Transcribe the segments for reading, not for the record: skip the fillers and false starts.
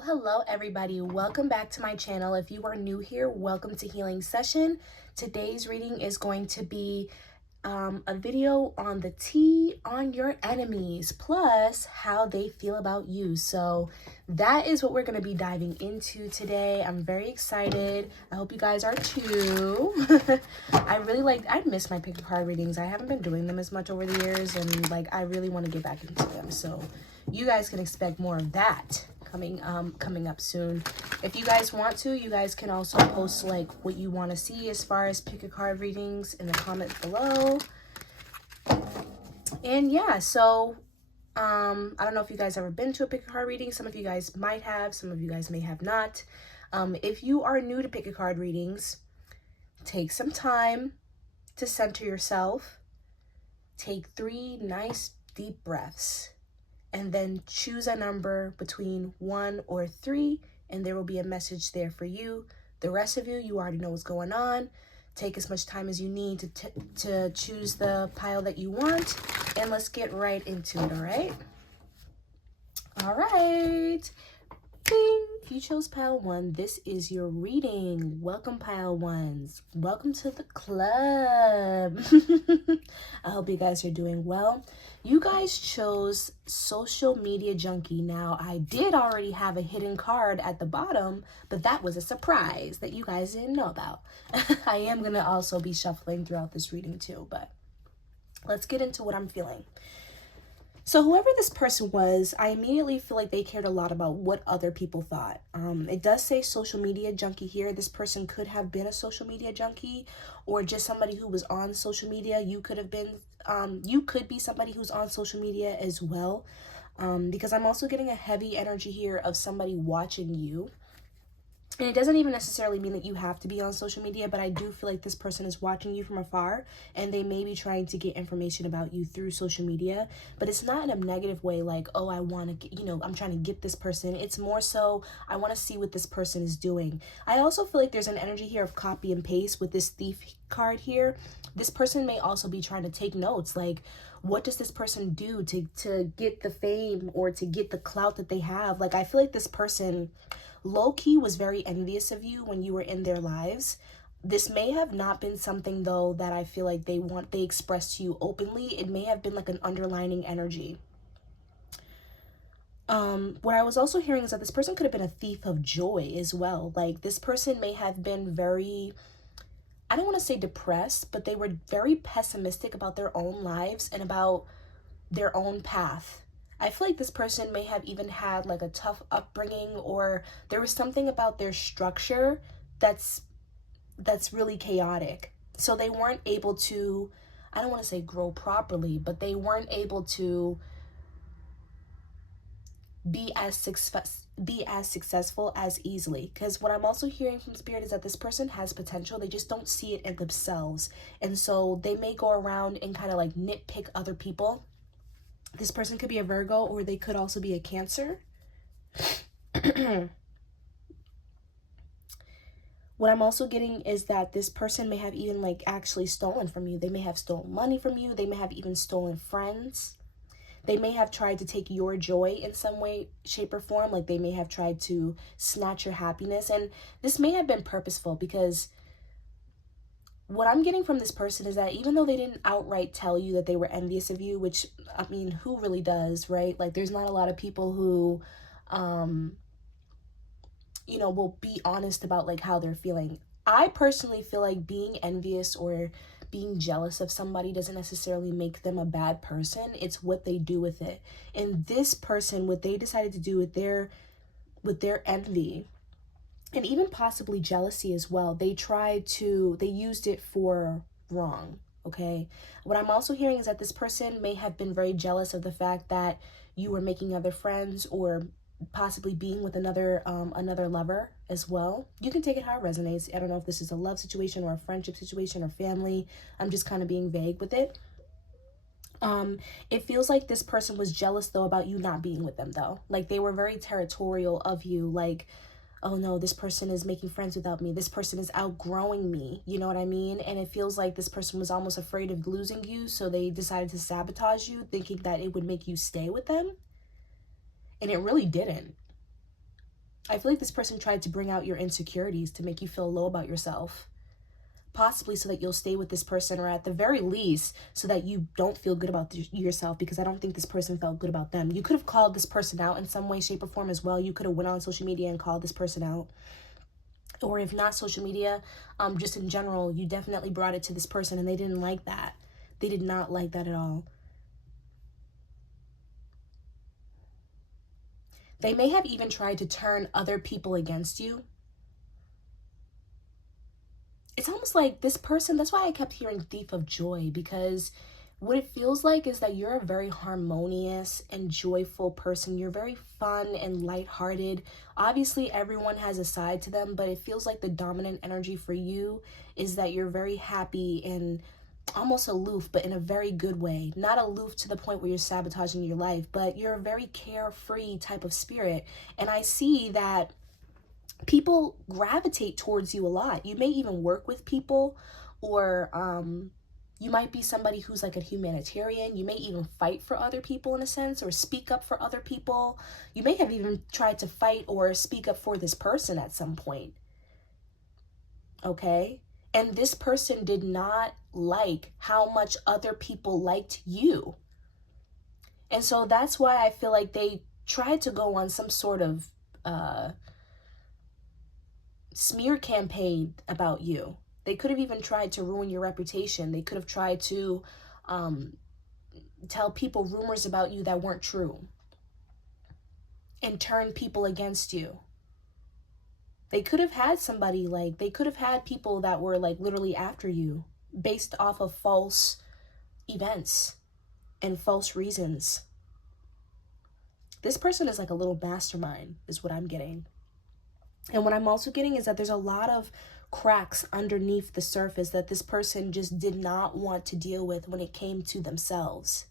Hello everybody, welcome back to my channel. If you are new here, welcome to Healing Session. Today's reading is going to be a video on the tea on your enemies, plus how they feel about you. So that is what we're going to be diving into today. I'm very excited. I hope you guys are too. I miss my pick a card readings. I haven't been doing them as much over the years, and I really want to get back into them. So you guys can expect more of that coming up soon. If you guys want to, you guys can also post what you want to see as far as pick a card readings in the comments below. And yeah, so I don't know if you guys ever been to a pick a card reading. Some of you guys might have, some of you guys may have not. If you are new to pick a card readings, take some time to center yourself. Take 3 nice deep breaths. And then choose a number between 1 or 3, and there will be a message there for you. The rest of you, you already know what's going on. Take as much time as you need to choose the pile that you want, and let's get right into it, all right? All right. Ding. If you chose pile 1, this is your reading. Welcome, pile 1s. Welcome to the club. I hope you guys are doing well. You guys chose social media junkie. Now, I did already have a hidden card at the bottom, but that was a surprise that you guys didn't know about. I am going to also be shuffling throughout this reading too, but let's get into what I'm feeling. So whoever this person was, I immediately feel like they cared a lot about what other people thought. It does say social media junkie here. This person could have been a social media junkie or just somebody who was on social media. You could be somebody who's on social media as well. Because I'm also getting a heavy energy here of somebody watching you. And it doesn't even necessarily mean that you have to be on social media, but I do feel like this person is watching you from afar, and they may be trying to get information about you through social media, but it's not in a negative way like, oh, I want to get, I'm trying to get this person. It's more so, I want to see what this person is doing. I also feel like there's an energy here of copy and paste with this thief card here. This person may also be trying to take notes, like, what does this person do to get the fame or to get the clout that they have? I feel like this person low-key was very envious of you when you were in their lives. This may have not been something, though, that I feel like they expressed to you openly. It may have been an underlining energy. What I was also hearing is that this person could have been a thief of joy as well. This person may have been very, I don't want to say depressed, but they were very pessimistic about their own lives and about their own path. I feel like this person may have even had a tough upbringing, or there was something about their structure that's really chaotic. So they weren't able to, I don't want to say grow properly, but they weren't able to be as successful as easily. Because what I'm also hearing from Spirit is that this person has potential. They just don't see it in themselves. And so they may go around and kind of nitpick other people. This person could be a Virgo, or they could also be a Cancer. What I'm also getting is that this person may have even actually stolen from you. They may have stolen money from you. They may have even stolen friends. They may have tried to take your joy in some way, shape, or form. They may have tried to snatch your happiness. And this may have been purposeful, because what I'm getting from this person is that even though they didn't outright tell you that they were envious of you, which, I mean, who really does, right? There's not a lot of people who, will be honest about how they're feeling. I personally feel like being envious or being jealous of somebody doesn't necessarily make them a bad person. It's what they do with it. And this person, what they decided to do with their envy, and even possibly jealousy as well, they used it for wrong, okay? What I'm also hearing is that this person may have been very jealous of the fact that you were making other friends, or possibly being with another lover as well. You can take it how it resonates. I don't know if this is a love situation or a friendship situation or family. I'm just kind of being vague with it. It feels like this person was jealous, though, about you not being with them, though. They were very territorial of you, oh no, this person is making friends without me. This person is outgrowing me. You know what I mean? And it feels like this person was almost afraid of losing you, so they decided to sabotage you, thinking that it would make you stay with them. And it really didn't. I feel like this person tried to bring out your insecurities to make you feel low about yourself. Possibly so that you'll stay with this person, or at the very least so that you don't feel good about yourself, because I don't think this person felt good about them. You could have called this person out in some way, shape, or form as well. You could have went on social media and called this person out. Or if not social media, just in general, you definitely brought it to this person and they didn't like that. They did not like that at all. They may have even tried to turn other people against you. It's almost like this person, that's why I kept hearing thief of joy, because what it feels like is that you're a very harmonious and joyful person. You're very fun and lighthearted. Obviously, everyone has a side to them, but it feels like the dominant energy for you is that you're very happy and almost aloof, but in a very good way. Not aloof to the point where you're sabotaging your life, but you're a very carefree type of spirit. And I see that people gravitate towards you a lot. You may even work with people, or you might be somebody who's like a humanitarian. You may even fight for other people in a sense, or speak up for other people. You may have even tried to fight or speak up for this person at some point. Okay? And this person did not like how much other people liked you. And so that's why I feel like they tried to go on some sort of smear campaign about you. They could have even tried to ruin your reputation. They could have tried to tell people rumors about you that weren't true and turn people against you. They could have had somebody, like, they could have had people that were like literally after you based off of false events and false reasons. This person is like a little mastermind, is what I'm getting. And what I'm also getting is that there's a lot of cracks underneath the surface that this person just did not want to deal with when it came to themselves.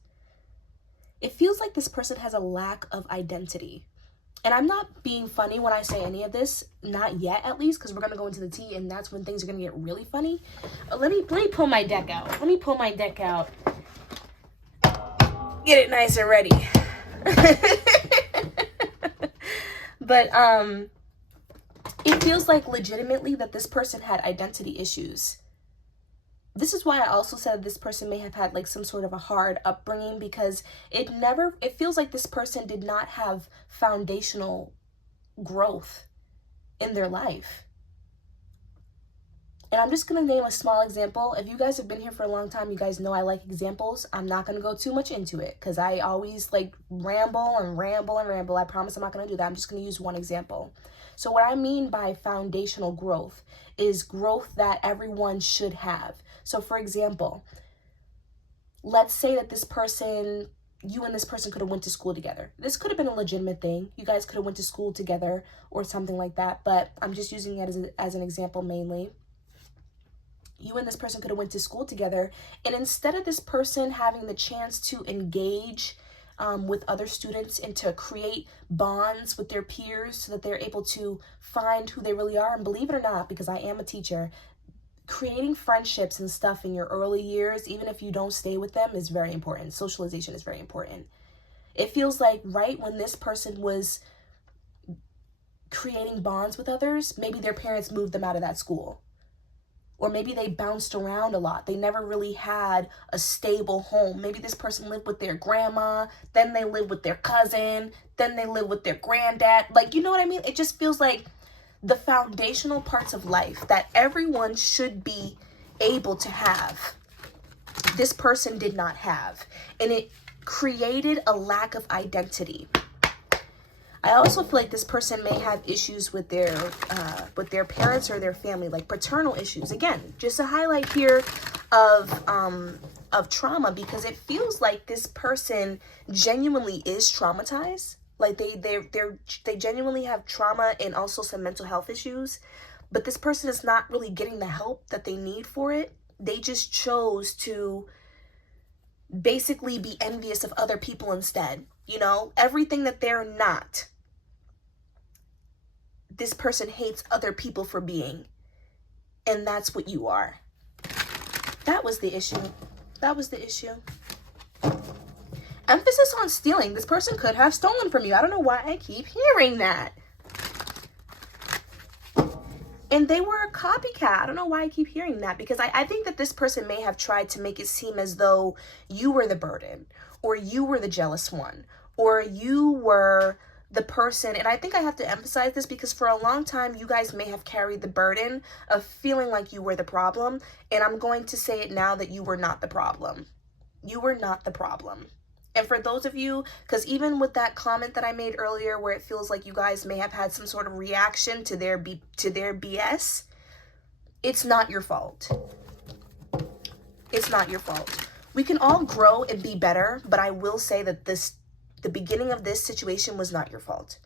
It feels like this person has a lack of identity. And I'm not being funny when I say any of this, not yet at least, because we're going to go into the tea and that's when things are going to get really funny. Let me pull my deck out. Let me pull my deck out. Get it nice and ready. But it feels like legitimately that this person had identity issues. This is why I also said this person may have had like some sort of a hard upbringing, because it feels like this person did not have foundational growth in their life. And I'm just going to name a small example. If you guys have been here for a long time, you guys know I like examples. I'm not going to go too much into it because I always like ramble and ramble and ramble. I promise I'm not going to do that. I'm just going to use one example. So what I mean by foundational growth is growth that everyone should have. So for example, let's say that this person, you and this person could have went to school together. This could have been a legitimate thing. You guys could have went to school together or something like that, but I'm just using it as an example mainly. You and this person could have went to school together, and instead of this person having the chance to engage with other students and to create bonds with their peers so that they're able to find who they really are, and believe it or not, because I am a teacher, creating friendships and stuff in your early years, even if you don't stay with them, is very important. Socialization is very important. It feels like right when this person was creating bonds with others, maybe their parents moved them out of that school. Or maybe they bounced around a lot. They never really had a stable home. Maybe this person lived with their grandma, then they lived with their cousin, then they lived with their granddad. Like, you know what I mean? It just feels like the foundational parts of life that everyone should be able to have, this person did not have. And it created a lack of identity. I also feel like this person may have issues with their parents or their family, like paternal issues. Again, just a highlight here of trauma, because it feels like this person genuinely is traumatized. Like they genuinely have trauma and also some mental health issues, but this person is not really getting the help that they need for it. They just chose to basically be envious of other people instead. You know, everything that they're not, this person hates other people for being, and that's what you are. That was the issue. That was the issue. Emphasis on stealing. This person could have stolen from you. I don't know why I keep hearing that. And they were a copycat. I don't know why I keep hearing that, because I think that this person may have tried to make it seem as though you were the burden, or you were the jealous one, or you were the person. And I think I have to emphasize this because for a long time, you guys may have carried the burden of feeling like you were the problem. And I'm going to say it now that you were not the problem. You were not the problem. And for those of you, because even with that comment that I made earlier where it feels like you guys may have had some sort of reaction to their BS, it's not your fault. It's not your fault. We can all grow and be better, but I will say that the beginning of this situation was not your fault.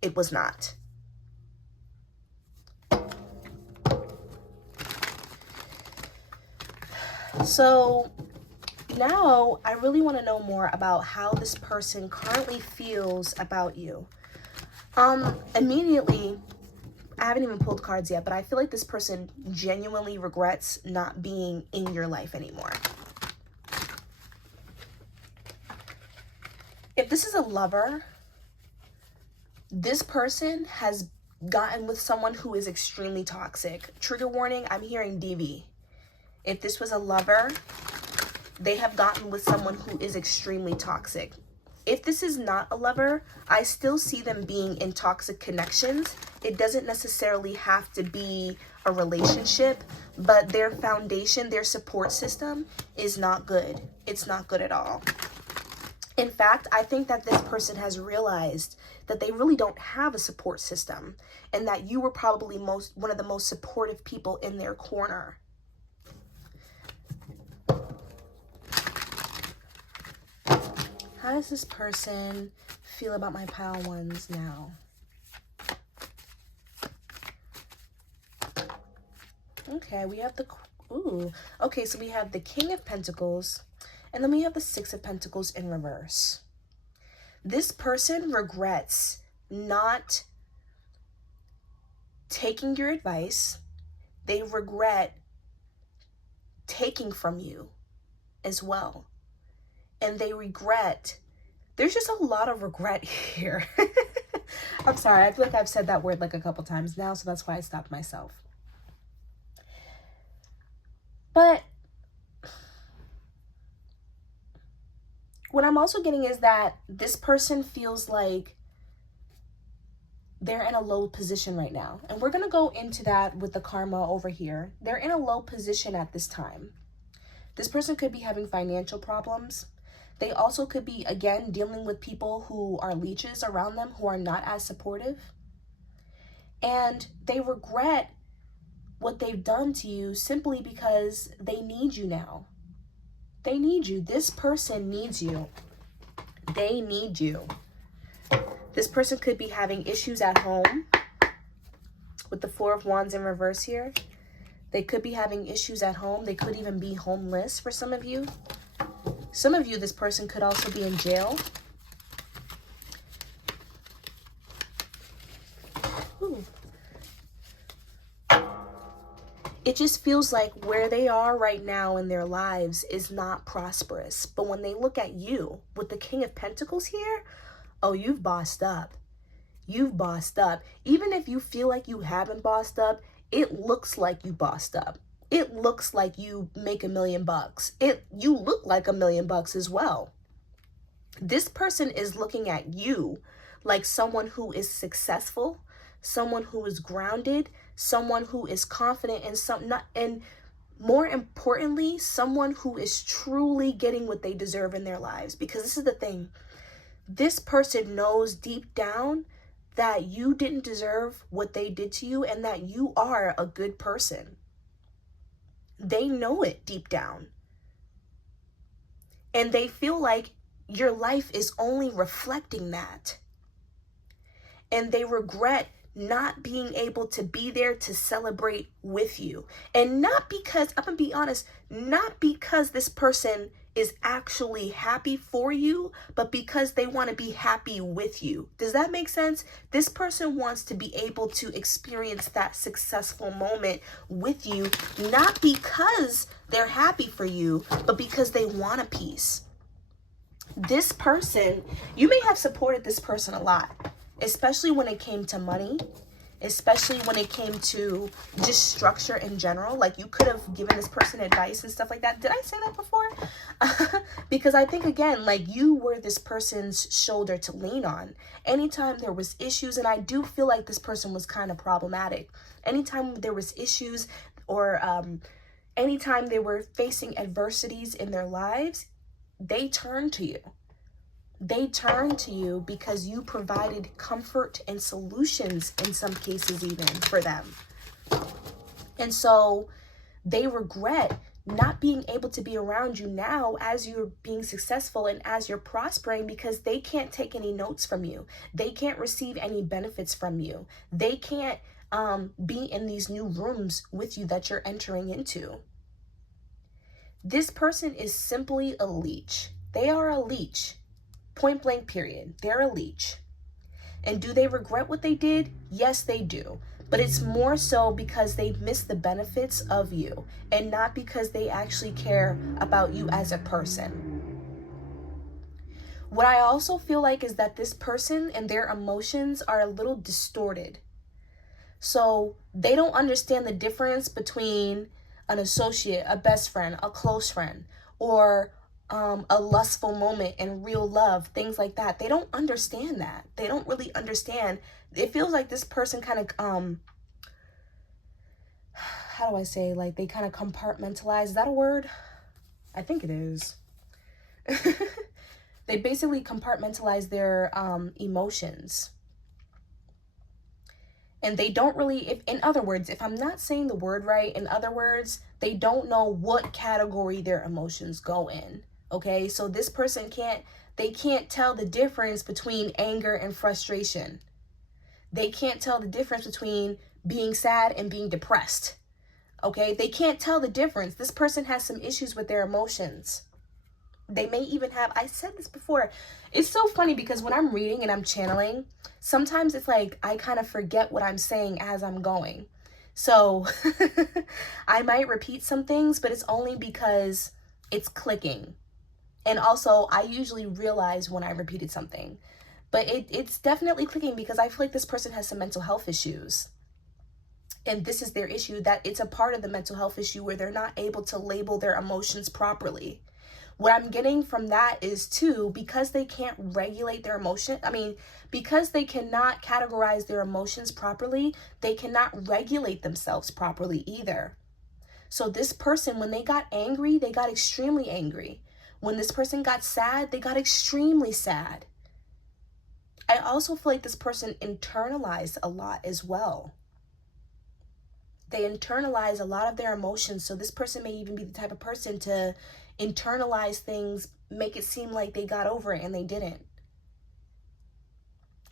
It was not. So now I really want to know more about how this person currently feels about you. Immediately, I haven't even pulled cards yet, but I feel like this person genuinely regrets not being in your life anymore. If this is a lover, this person has gotten with someone who is extremely toxic. Trigger warning, I'm hearing DV. If this was a lover, they have gotten with someone who is extremely toxic. If this is not a lover, I still see them being in toxic connections. It doesn't necessarily have to be a relationship, but their foundation, their support system is not good. It's not good at all. In fact, I think that this person has realized that they really don't have a support system, and that you were probably one of the most supportive people in their corner. How does this person feel about my pile ones now? Okay, we have okay, so we have the King of Pentacles, and then we have the Six of Pentacles in reverse. This person regrets not taking your advice. They regret taking from you as well. And they regret, there's just a lot of regret here. I'm sorry, I feel like I've said that word like a couple times now, so that's why I stopped myself. But what I'm also getting is that this person feels like they're in a low position right now. And we're going to go into that with the karma over here. They're in a low position at this time. This person could be having financial problems. They also could be, again, dealing with people who are leeches around them, who are not as supportive. And they regret what they've done to you simply because they need you now. They need you. This person needs you. They need you. This person could be having issues at home with the Four of Wands in reverse here. They could be having issues at home. They could even be homeless for some of you. Some of you, this person could also be in jail. Ooh. It just feels like where they are right now in their lives is not prosperous. But when they look at you with the King of Pentacles here, oh, you've bossed up. You've bossed up. Even if you feel like you haven't bossed up, it looks like you bossed up. It looks like you make $1 million. You look like $1 million as well. This person is looking at you like someone who is successful, someone who is grounded, someone who is confident, and more importantly, someone who is truly getting what they deserve in their lives. Because this is the thing. This person knows deep down that you didn't deserve what they did to you and that you are a good person. They know it deep down. And they feel like your life is only reflecting that. And they regret not being able to be there to celebrate with you. And not because, I'm gonna be honest, not because this person is actually happy for you, but because they want to be happy with you. Does that make sense? This person wants to be able to experience that successful moment with you, not because they're happy for you, but because they want a piece. This person, you may have supported this person a lot, especially when it came to money, especially when it came to just structure in general. Like, you could have given this person advice and stuff like that. Did I say that before? Because I think, again, like, you were this person's shoulder to lean on anytime there was issues. And I do feel like this person was kind of problematic. Anytime there was issues, or anytime they were facing adversities in their lives, they turned to you. They turned to you because you provided comfort and solutions, in some cases even, for them. And so they regret not being able to be around you now as you're being successful and as you're prospering, because they can't take any notes from you. They can't receive any benefits from you. They can't be in these new rooms with you that you're entering into. This person is simply a leech. They are a leech. Point blank, period. They're a leech. And do they regret what they did? Yes, they do. But it's more so because they missed the benefits of you, and not because they actually care about you as a person. What I also feel like is that this person and their emotions are a little distorted. So they don't understand the difference between an associate, a best friend, a close friend, or a lustful moment and real love, things like that. They don't understand that. They don't really understand. It feels like this person kind of, how do I say, like, they kind of compartmentalize. Is that a word? I think it is. They basically compartmentalize their emotions. And they don't really, in other words, if I'm not saying the word right, in other words, they don't know what category their emotions go in. Okay, so this person can't tell the difference between anger and frustration. They can't tell the difference between being sad and being depressed. Okay, they can't tell the difference. This person has some issues with their emotions. They may even have, I said this before, it's so funny because when I'm reading and I'm channeling, sometimes it's like I kind of forget what I'm saying as I'm going. So I might repeat some things, but it's only because it's clicking. And also, I usually realize when I repeated something. But it's definitely clicking because I feel like this person has some mental health issues. And this is their issue, that it's a part of the mental health issue where they're not able to label their emotions properly. What I'm getting from that is, too, because they can't regulate their emotion. Because they cannot categorize their emotions properly, they cannot regulate themselves properly either. So this person, when they got angry, they got extremely angry. When this person got sad, they got extremely sad. I also feel like this person internalized a lot as well. They internalize a lot of their emotions. So this person may even be the type of person to internalize things, make it seem like they got over it and they didn't,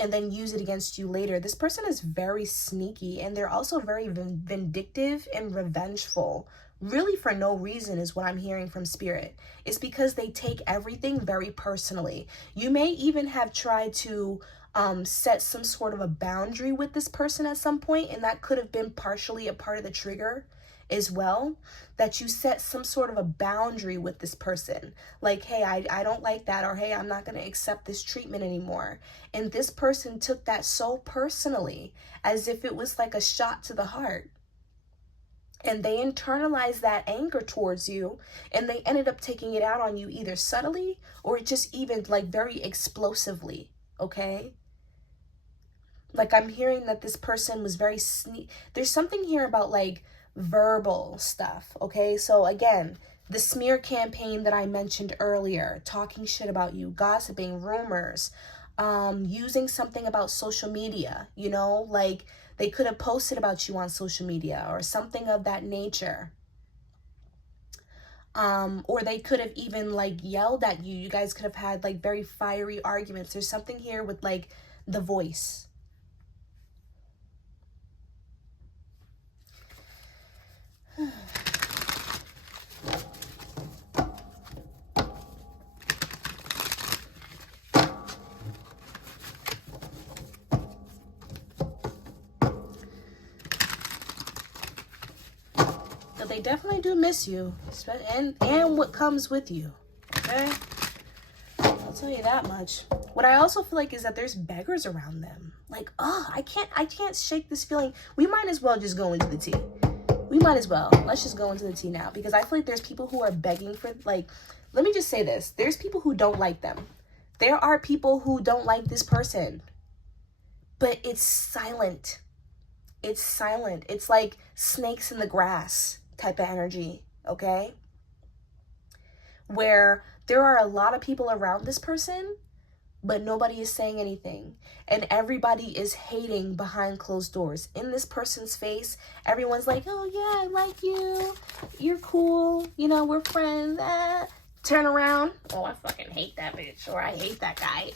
and then use it against you later. This person is very sneaky, and they're also very vindictive and revengeful, really for no reason, is what I'm hearing from Spirit. It's because they take everything very personally. You may even have tried to set some sort of a boundary with this person at some point, and that could have been partially a part of the trigger as well, that you set some sort of a boundary with this person. Like, hey, I don't like that, or hey, I'm not going to accept this treatment anymore. And this person took that so personally, as if it was like a shot to the heart. And they internalized that anger towards you, and they ended up taking it out on you either subtly or just even like very explosively, okay? Like, I'm hearing that this person was very there's something here about like verbal stuff, okay? So again, the smear campaign that I mentioned earlier, talking shit about you, gossiping, rumors, using something about social media, you know, like they could have posted about you on social media or something of that nature. Or they could have even like yelled at you. You guys could have had like very fiery arguments. There's something here with like the voice. But they definitely do miss you, and what comes with you, okay? I'll tell you that much. What I also feel like is that there's beggars around them. Like, oh, I can't shake this feeling. We might as well just go into the tea. We might as well. Let's just go into the tea now. Because I feel like there's people who are begging for, like, let me just say this. There's people who don't like them. There are people who don't like this person. But it's silent. It's silent. It's like snakes in the grass type of energy, okay? Where there are a lot of people around this person, but nobody is saying anything. And everybody is hating behind closed doors. In this person's face, everyone's like, oh yeah, I like you. You're cool. You know, we're friends. Turn around. Oh, I fucking hate that bitch. Or I hate that guy.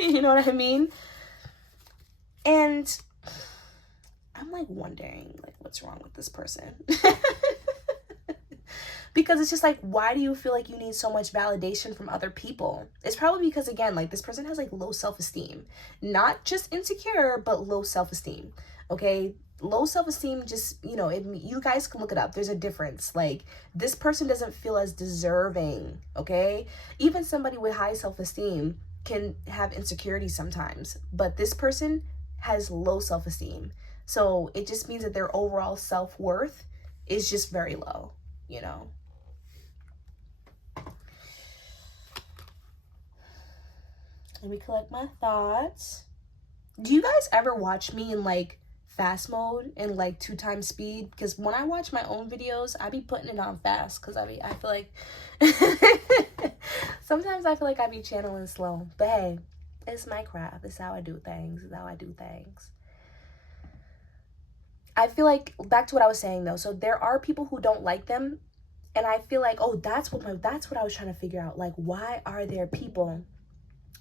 You know what I mean? And I'm like wondering, like, what's wrong with this person? Because it's just like, why do you feel like you need so much validation from other people? It's probably because, again, like, this person has like low self-esteem. Not just insecure, but low self-esteem. Okay? Low self-esteem, just, you know, you guys can look it up. There's a difference. Like, this person doesn't feel as deserving. Okay? Even somebody with high self-esteem can have insecurity sometimes. But this person has low self-esteem. So it just means that their overall self-worth is just very low, you know? Let me collect my thoughts. Do you guys ever watch me in like fast mode and like 2x speed? Because when I watch my own videos, I be putting it on fast because I feel like sometimes I feel like I be channeling slow. But hey, it's my craft. It's how I do things. It's how I do things. I feel like, back to what I was saying though, so there are people who don't like them, and I feel like, oh, that's what I was trying to figure out. Like, why are there people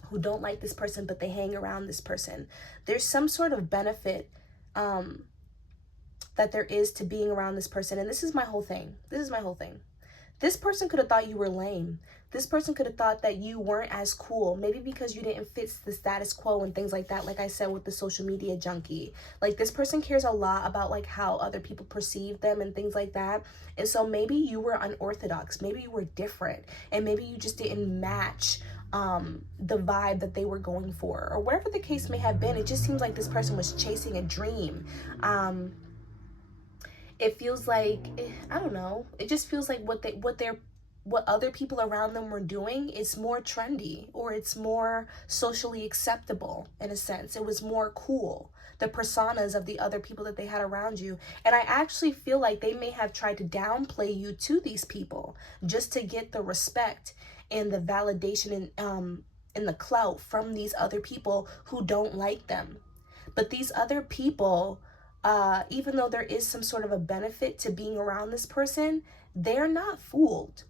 who don't like this person, but they hang around this person? There's some sort of benefit that there is to being around this person. And this is my whole thing. This person could have thought you were lame. This person could have thought that you weren't as cool. Maybe because you didn't fit the status quo and things like that. Like I said, with the social media junkie. Like, this person cares a lot about like how other people perceive them and things like that. And so maybe you were unorthodox. Maybe you were different. And maybe you just didn't match the vibe that they were going for. Or whatever the case may have been. It just seems like this person was chasing a dream. It feels like, I don't know, it just feels like what other people around them were doing is more trendy, or it's more socially acceptable in a sense. It was more cool, the personas of the other people that they had around you. And I actually feel like they may have tried to downplay you to these people just to get the respect and the validation and the clout from these other people who don't like them. But these other people, even though there is some sort of a benefit to being around this person, they're not fooled.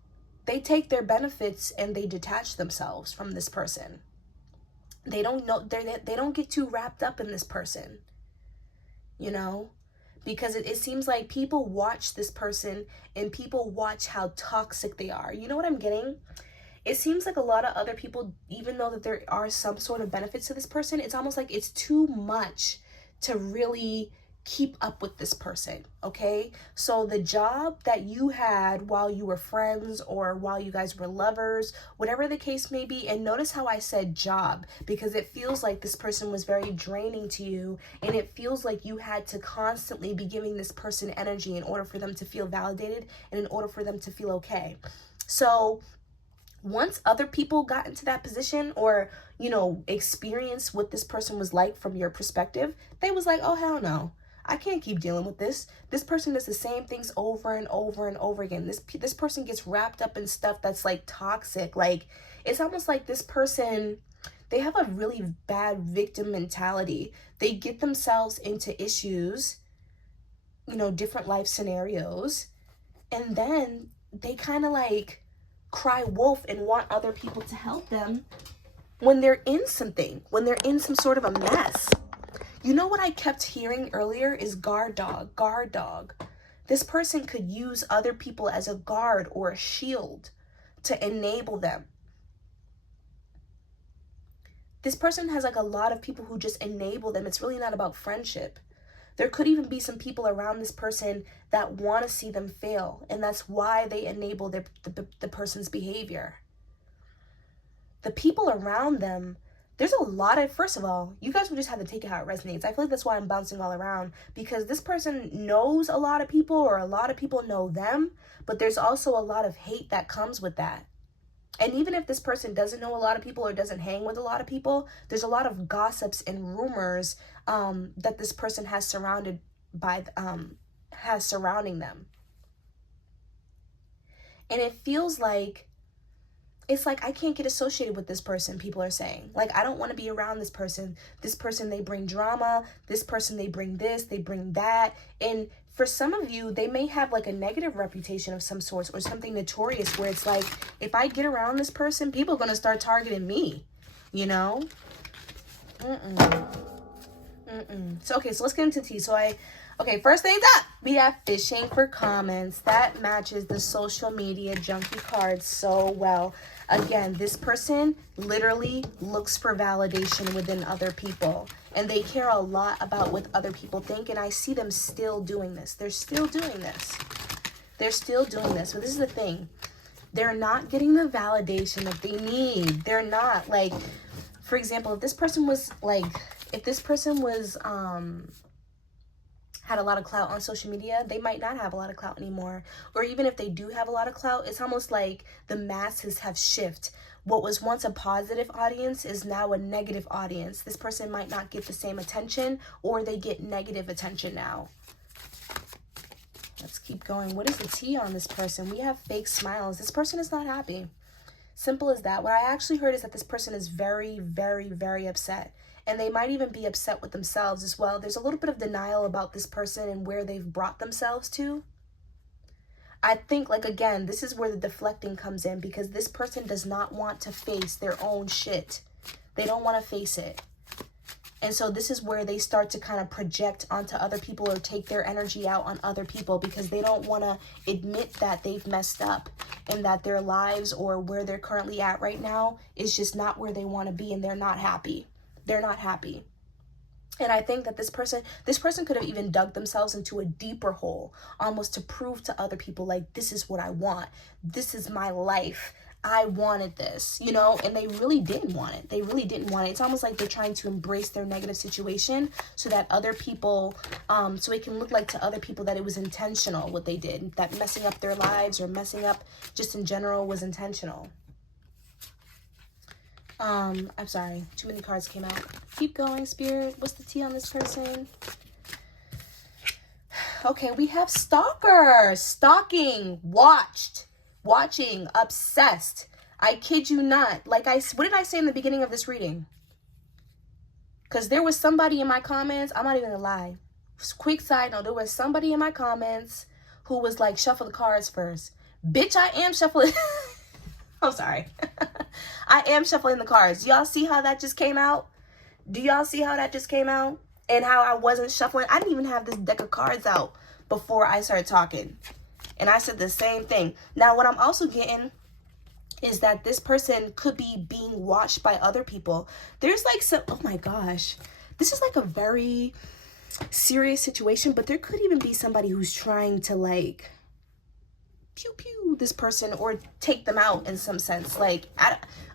They take their benefits and they detach themselves from this person. They don't know, they don't get too wrapped up in this person, you know, because it seems like people watch this person and people watch how toxic they are. You know what I'm getting? It seems like a lot of other people, even though that there are some sort of benefits to this person, it's almost like it's too much to really keep up with this person, okay? So the job that you had while you were friends or while you guys were lovers, whatever the case may be, and notice how I said job, because it feels like this person was very draining to you, and it feels like you had to constantly be giving this person energy in order for them to feel validated and in order for them to feel okay. So once other people got into that position, or, you know, experienced what this person was like from your perspective, they was like, oh, hell no. I can't keep dealing with this. This person does the same things over and over and over again. This person gets wrapped up in stuff that's like toxic. Like, it's almost like this person, they have a really bad victim mentality. They get themselves into issues, you know, different life scenarios, and then they kind of like cry wolf and want other people to help them when they're in something, when they're in some sort of a mess. You know what I kept hearing earlier is guard dog, guard dog. This person could use other people as a guard or a shield to enable them. This person has like a lot of people who just enable them. It's really not about friendship. There could even be some people around this person that want to see them fail, and that's why they enable the person's behavior. The people around them, there's a lot of, first of all, you guys will just have to take it how it resonates. I feel like that's why I'm bouncing all around, because this person knows a lot of people, or a lot of people know them, but there's also a lot of hate that comes with that. And even if this person doesn't know a lot of people or doesn't hang with a lot of people, there's a lot of gossips and rumors that this person has surrounding them. And it feels like, it's like, I can't get associated with this person, people are saying. Like, I don't want to be around this person. This person, they bring drama. This person, they bring this, they bring that. And for some of you, they may have like a negative reputation of some sort, or something notorious, where it's like, if I get around this person, people are going to start targeting me, you know? So, okay, so let's get into tea. Okay, first things up, we have fishing for comments. That matches the social media junkie card so well. Again, this person literally looks for validation within other people, and they care a lot about what other people think, and I see them still doing this. They're still doing this. They're still doing this. But this is the thing. They're not getting the validation that they need. They're not, like, for example, if this person was had a lot of clout on social media, they might not have a lot of clout anymore. Or even if they do have a lot of clout, it's almost like the masses have shifted. What was once a positive audience is now a negative audience. This person might not get the same attention, or they get negative attention now. Let's keep going. What is the tea on this person? We have fake smiles. This person is not happy. Simple as that. What I actually heard is that this person is very, very, very upset. And they might even be upset with themselves as well. There's a little bit of denial about this person and where they've brought themselves to. I think, like, again, this is where the deflecting comes in, because this person does not want to face their own shit. They don't want to face it. And so this is where they start to kind of project onto other people, or take their energy out on other people, because they don't want to admit that they've messed up, and that their lives, or where they're currently at right now, is just not where they want to be, and they're not happy. They're not happy. And I think that this person could have even dug themselves into a deeper hole, almost to prove to other people, like, this is what I want. This is my life. I wanted this, you know, and they really didn't want it. They really didn't want it. It's almost like they're trying to embrace their negative situation so that other people, so it can look like to other people that it was intentional what they did, that messing up their lives, or messing up just in general, was intentional. I'm sorry, too many cards came out. Keep going, Spirit. What's the tea on this person? Okay, we have stalker, stalking, watching, obsessed. I kid you not. Like, what did I say in the beginning of this reading? Because there was somebody in my comments, I'm not even gonna lie. Quick side note, there was somebody in my comments who was like, shuffle the cards first. Bitch, I am shuffling. I'm sorry. I am shuffling the cards. Y'all see how that just came out? Do y'all see how that just came out? And how I wasn't shuffling? I didn't even have this deck of cards out before I started talking. And I said the same thing. Now, what I'm also getting is that this person could be being watched by other people. There's like some, oh my gosh. This is like a very serious situation, but there could even be somebody who's trying to, like, pew pew this person, or take them out in some sense. Like,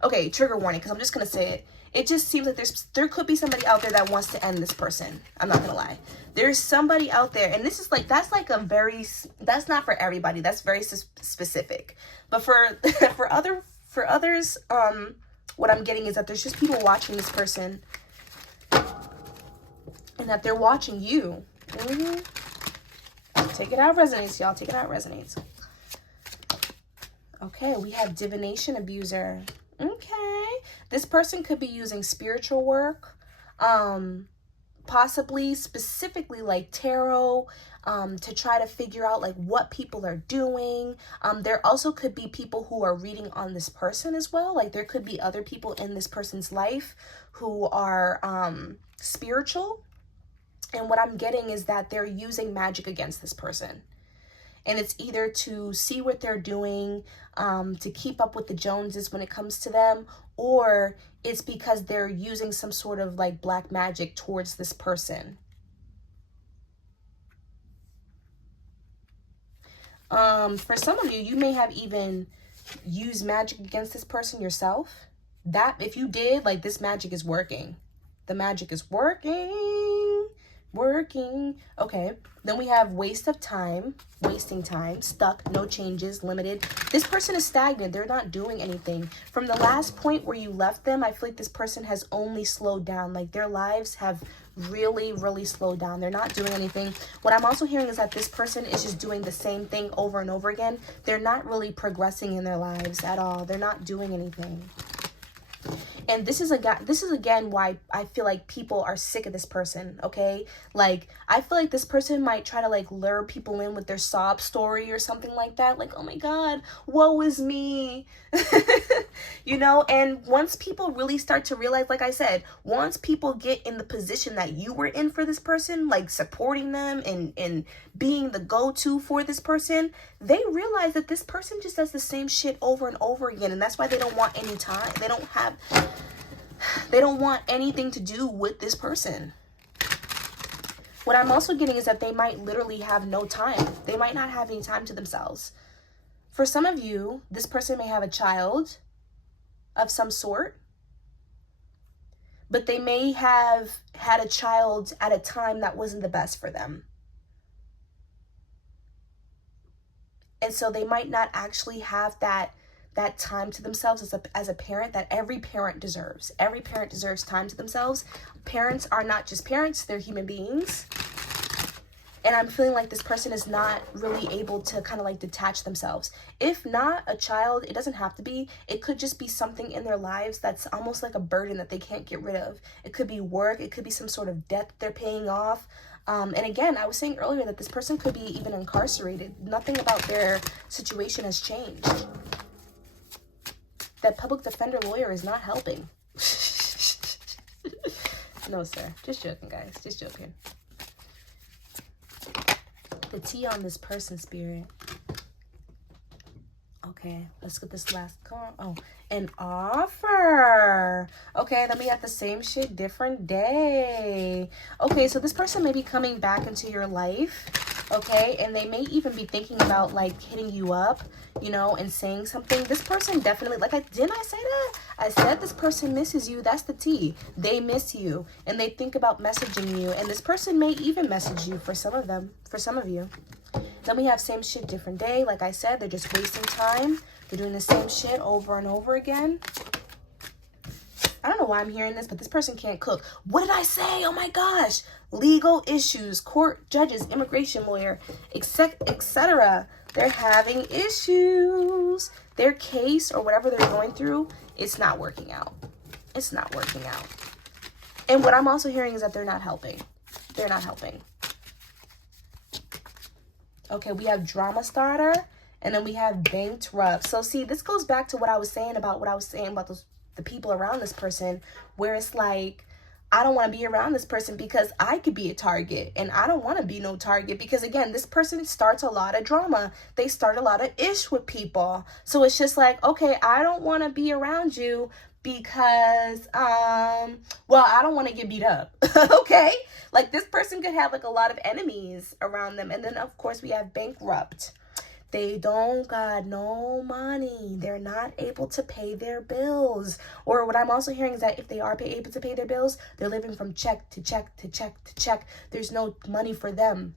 okay, trigger warning, because I'm just gonna say it. It just seems like there could be somebody out there that wants to end this person. I'm not gonna lie. There's somebody out there, and this is like, that's not for everybody. That's very specific. But for others, what I'm getting is that there's just people watching this person, and that they're watching you. Take it out, resonates, y'all. Take it out, resonates. Okay, we have divination abuser. Okay, this person could be using spiritual work, possibly specifically like tarot, to try to figure out like what people are doing. There also could be people who are reading on this person as well. Like, there could be other people in this person's life who are spiritual. And what I'm getting is that they're using magic against this person. And it's either to see what they're doing, to keep up with the Joneses when it comes to them, or it's because they're using some sort of like black magic towards this person. For some of you, you may have even used magic against this person yourself, That, if you did, like, this magic is working. The magic is working. Okay, then we have waste of time, wasting time, stuck, no changes, limited. This person is stagnant. They're not doing anything. From the last point where you left them, I feel like this person has only slowed down. Like, their lives have really slowed down. They're not doing anything. What I'm also hearing is that this person is just doing the same thing over and over again. They're not really progressing in their lives at all. They're not doing anything. And this is again why I feel like people are sick of this person, okay? Like, I feel like this person might try to, like, lure people in with their sob story or something like that. Like, oh my God, woe is me. You know, and once people really start to realize, like I said, once people get in the position that you were in for this person, like supporting them and being the go-to for this person, they realize that this person just does the same shit over and over again. And that's why they don't want any time. They don't want anything to do with this person. What I'm also getting is that they might literally have no time. They might not have any time to themselves. For some of you, this person may have a child of some sort, but they may have had a child at a time that wasn't the best for them. And so they might not actually have that time to themselves as a parent that every parent deserves. Every parent deserves time to themselves. Parents are not just parents, they're human beings. And I'm feeling like this person is not really able to kind of like detach themselves. If not a child, it doesn't have to be. It could just be something in their lives that's almost like a burden that they can't get rid of. It could be work. It could be some sort of debt they're paying off. And again, I was saying earlier that this person could be even incarcerated. Nothing about their situation has changed. That public defender lawyer is not helping. No, sir. Just joking, guys. Just joking. The tea on this person, Spirit. Okay, let's get this last card. Oh, an offer. Okay, then we have the same shit, different day. Okay, so this person may be coming back into your life. Okay, and they may even be thinking about like hitting you up, you know, and saying something. This person definitely, didn't I say that? I said this person misses you. That's the tea. They miss you and they think about messaging you, and this person may even message you for some of them, for some of you. Then we have same shit, different day. Like I said, they're just wasting time. They're doing the same shit over and over again. I don't know why I'm hearing this, but this person can't cook. What did I say? Oh my gosh. Legal issues, court, judges, immigration lawyer, etc. They're having issues. Their case or whatever they're going through, it's not working out. It's not working out. And what I'm also hearing is that they're not helping. They're not helping. Okay, we have drama starter, and then we have bankrupt. So see, this goes back to what I was saying about the people around this person, where it's like, I don't want to be around this person because I could be a target, and I don't want to be no target because, again, this person starts a lot of drama. They start a lot of ish with people. So it's just like, okay, I don't want to be around you because, well, I don't want to get beat up. Okay? Like, this person could have like a lot of enemies around them. And then, of course, we have bankrupt. They don't got no money. They're not able to pay their bills. Or what I'm also hearing is that if they are able to pay their bills, they're living from check to check to check to check. There's no money for them.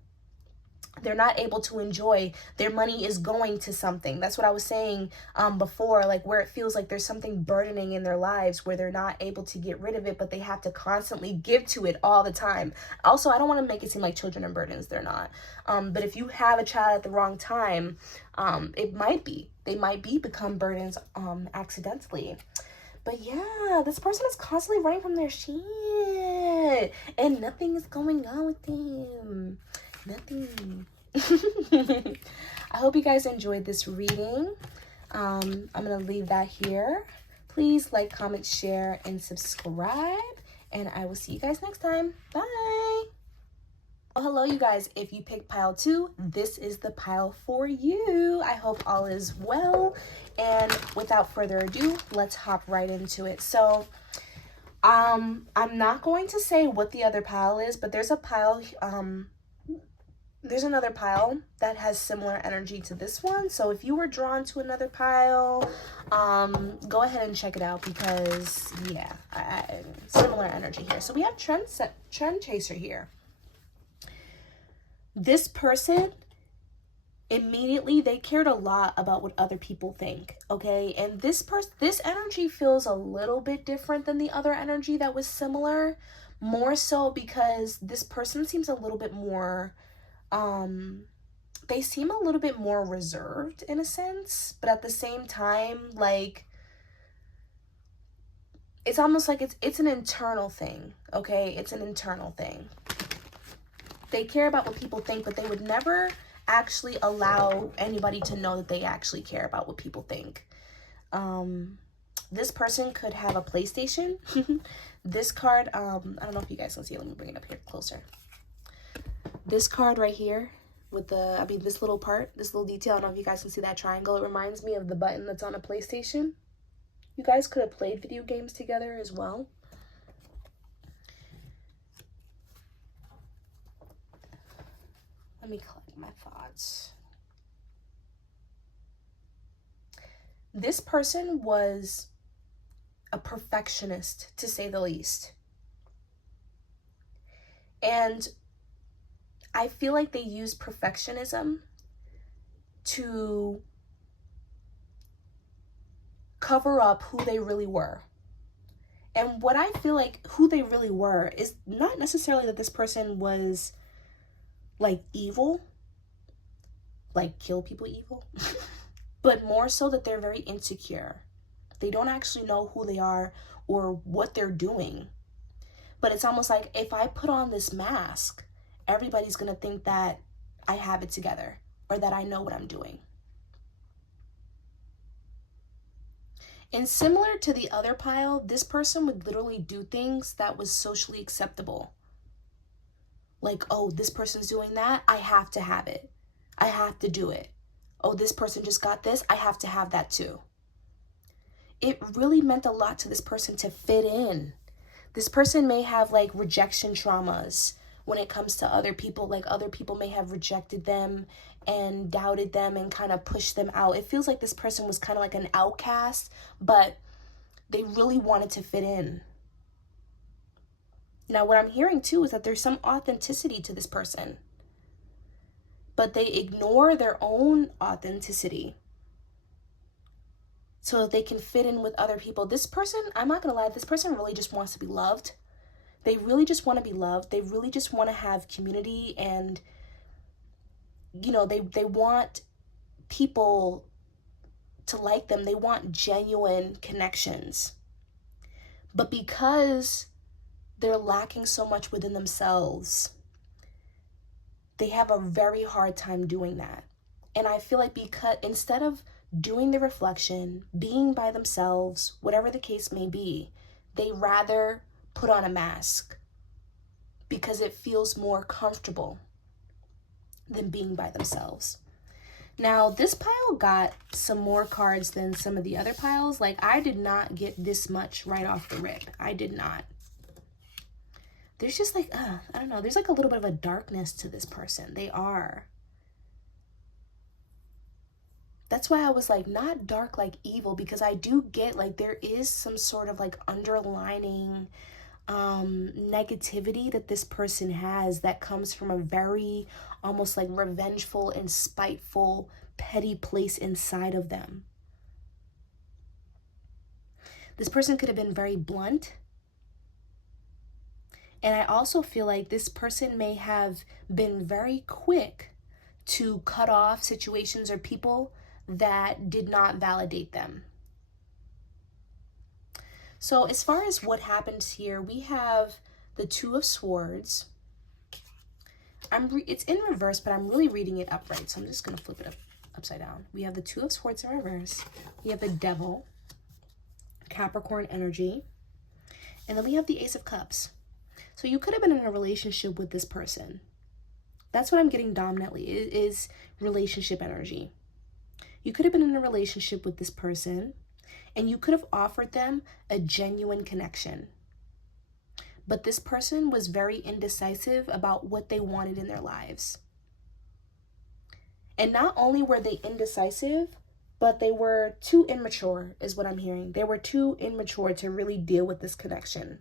They're not able to enjoy. Their money is going to something. That's what I was saying before, like where it feels like there's something burdening in their lives where they're not able to get rid of it, but they have to constantly give to it all the time. Also, I don't want to make it seem like children are burdens. They're not. But if you have a child at the wrong time, it might be. They might become burdens accidentally. But yeah, this person is constantly running from their shit. And nothing is going on with them. Nothing. I hope you guys enjoyed this reading. I'm gonna leave that here. Please like, comment, share, and subscribe, and I will see you guys next time. Bye. Oh, hello you guys. If you picked pile 2, this is the pile for you. I hope all is well, and without further ado, let's hop right into it. So I'm not going to say what the other pile is, but there's a pile there's another pile that has similar energy to this one. So if you were drawn to another pile, go ahead and check it out because, yeah, similar energy here. So we have trend chaser here. This person, immediately, they cared a lot about what other people think, okay? And this energy feels a little bit different than the other energy that was similar, more so because this person seems a little bit more they seem a little bit more reserved in a sense, but at the same time, like, it's almost like it's an internal thing, okay? It's an internal thing. They care about what people think, but they would never actually allow anybody to know that they actually care about what people think. This person could have a PlayStation. This card, I don't know if you guys can see it. Let me bring it up here closer. This card right here with this little part, this little detail, I don't know if you guys can see that triangle. It reminds me of the button that's on a PlayStation. You guys could have played video games together as well. Let me collect my thoughts. This person was a perfectionist, to say the least. And I feel like they use perfectionism to cover up who they really were. And what I feel like who they really were is not necessarily that this person was like evil, like kill people evil, but more so that they're very insecure. They don't actually know who they are or what they're doing. But it's almost like if I put on this mask, everybody's going to think that I have it together or that I know what I'm doing. And similar to the other pile, this person would literally do things that was socially acceptable. Like, oh, this person's doing that, I have to have it. I have to do it. Oh, this person just got this, I have to have that too. It really meant a lot to this person to fit in. This person may have like rejection traumas when it comes to other people. Like other people may have rejected them and doubted them and kind of pushed them out. It feels like this person was kind of like an outcast, but they really wanted to fit in. Now, what I'm hearing too is that there's some authenticity to this person, but they ignore their own authenticity so that they can fit in with other people. This person, I'm not gonna lie, this person really just wants to be loved. They really just want to be loved. They really just want to have community, and you know, they want people to like them. They want genuine connections. But because they're lacking so much within themselves, they have a very hard time doing that. And I feel like because instead of doing the reflection, being by themselves, whatever the case may be, they rather put on a mask because it feels more comfortable than being by themselves. Now, this pile got some more cards than some of the other piles. Like, I did not get this much right off the rip. I did not. There's just like, I don't know. There's like a little bit of a darkness to this person. They are. That's why I was like, not dark like evil, because I do get like there is some sort of like underlining negativity that this person has that comes from a very almost like revengeful and spiteful, petty place inside of them. This person could have been very blunt. And I also feel like this person may have been very quick to cut off situations or people that did not validate them. So as far as what happens here, we have the Two of Swords. It's in reverse, but I'm really reading it upright, so I'm just going to flip it upside down. We have the Two of Swords in reverse. We have the Devil, Capricorn energy, and then we have the Ace of Cups. So you could have been in a relationship with this person. That's what I'm getting dominantly, is relationship energy. You could have been in a relationship with this person, and you could have offered them a genuine connection. But this person was very indecisive about what they wanted in their lives. And not only were they indecisive, but they were too immature, is what I'm hearing. They were too immature to really deal with this connection.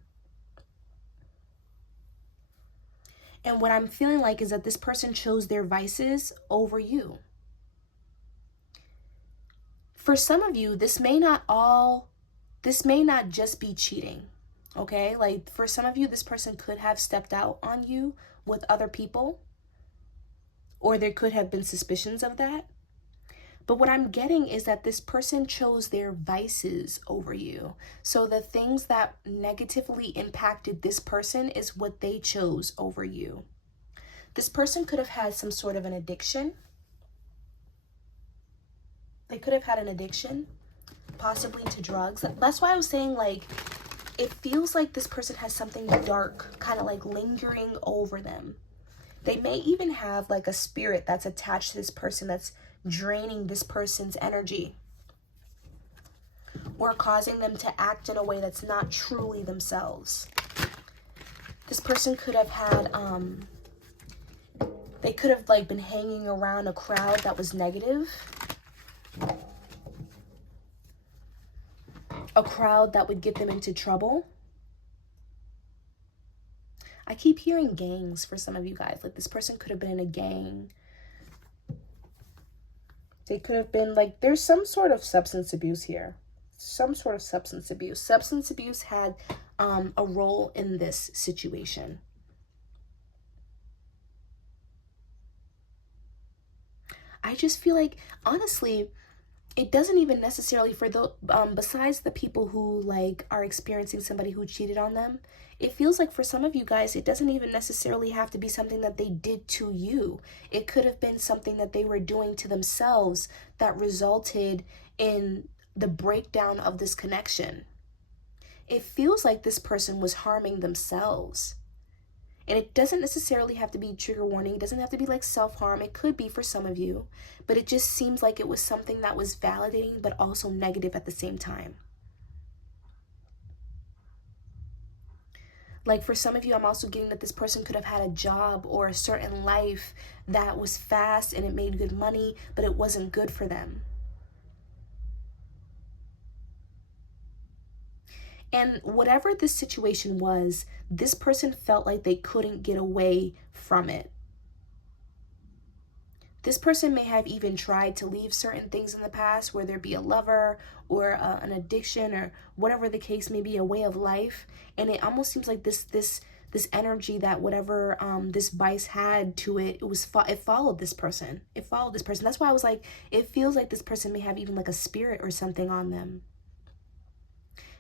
And what I'm feeling like is that this person chose their vices over you. For some of you, this may not just be cheating, okay? Like for some of you, this person could have stepped out on you with other people, or there could have been suspicions of that. But what I'm getting is that this person chose their vices over you. So the things that negatively impacted this person is what they chose over you. This person could have had some sort of an addiction. They could have had an addiction, possibly to drugs. That's why I was saying, like, it feels like this person has something dark kind of like lingering over them. They may even have like a spirit that's attached to this person that's draining this person's energy, or causing them to act in a way that's not truly themselves. This person could have had, they could have like been hanging around a crowd that was negative. A crowd that would get them into trouble. I keep hearing gangs for some of you guys. Like this person could have been in a gang. They could have been like, there's some sort of substance abuse here. Some sort of substance abuse. Substance abuse had a role in this situation. I just feel like, honestly, it doesn't even necessarily, for the besides the people who like are experiencing somebody who cheated on them, it feels like for some of you guys, it doesn't even necessarily have to be something that they did to you. It could have been something that they were doing to themselves that resulted in the breakdown of this connection. It feels like this person was harming themselves. And it doesn't necessarily have to be trigger warning. It doesn't have to be like self-harm. It could be for some of you. But it just seems like it was something that was validating but also negative at the same time. Like for some of you, I'm also getting that this person could have had a job or a certain life that was fast and it made good money, but it wasn't good for them. And whatever this situation was, this person felt like they couldn't get away from it. This person may have even tried to leave certain things in the past, whether it be a lover or an addiction or whatever the case may be, a way of life. And it almost seems like this energy that whatever this vice had to it, it followed this person. It followed this person. That's why I was like, it feels like this person may have even like a spirit or something on them,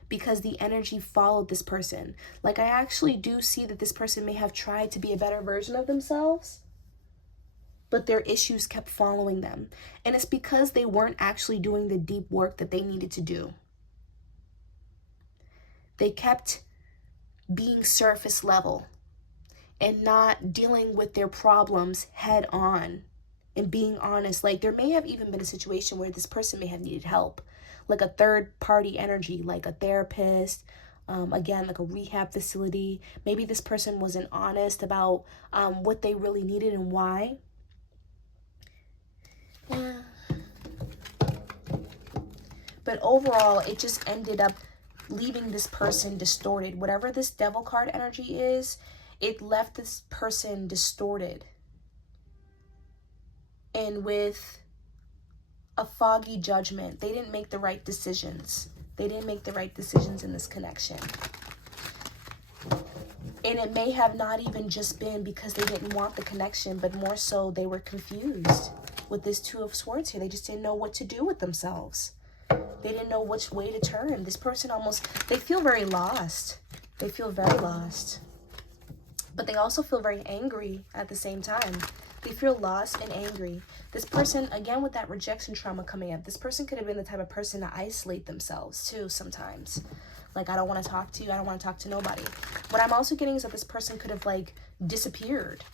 because the energy followed this person. Like I actually do see that this person may have tried to be a better version of themselves, but their issues kept following them. And it's because they weren't actually doing the deep work that they needed to do. They kept being surface level and not dealing with their problems head on and being honest. Like there may have even been a situation where this person may have needed help, like a third party energy, like a therapist, again, like a rehab facility. Maybe this person wasn't honest about what they really needed and why. Yeah. But overall, it just ended up leaving this person distorted. Whatever this devil card energy is, it left this person distorted and with a foggy judgment. They didn't make the right decisions. They didn't make the right decisions in this connection. And it may have not even just been because they didn't want the connection, but more so they were confused with this Two of Swords here. They just didn't know what to do with themselves. They didn't know which way to turn. This person they feel very lost. They feel very lost. But they also feel very angry at the same time. They feel lost and angry. This person, again, with that rejection trauma coming up, this person could have been the type of person to isolate themselves too sometimes. Like, I don't want to talk to you. I don't want to talk to nobody. What I'm also getting is that this person could have like disappeared,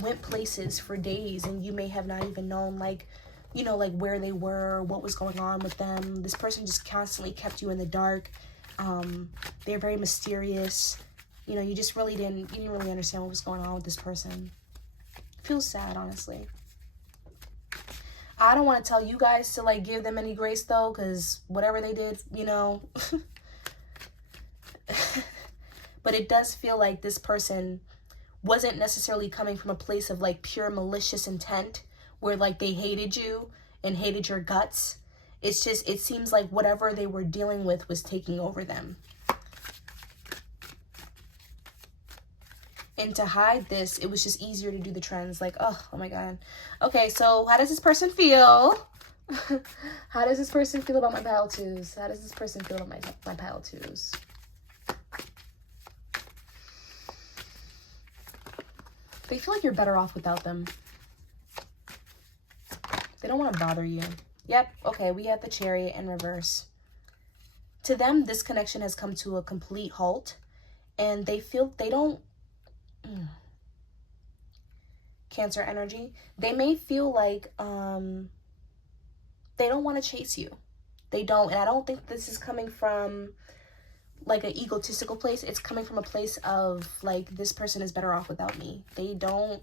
went places for days, and you may have not even known, like, you know, like where they were, what was going on with them. This person just constantly kept you in the dark. They're very mysterious. You know, you didn't really understand what was going on with this person. Feels sad, honestly. I don't want to tell you guys to like give them any grace though, because whatever they did, you know. But it does feel like this person wasn't necessarily coming from a place of like pure malicious intent where like they hated you and hated your guts. It's just, it seems like whatever they were dealing with was taking over them. And to hide this, it was just easier to do the trends. Like, oh my God. Okay, so how does this person feel? How does this person feel about my pile twos? How does this person feel about my pile twos? They feel like you're better off without them. They don't want to bother you. Yep, okay, we have the Chariot in reverse. To them, this connection has come to a complete halt. And they feel they don't... Cancer energy. They may feel like they don't want to chase you. They don't. And I don't think this is coming from like an egotistical place. It's coming from a place of like, this person is better off without me. They don't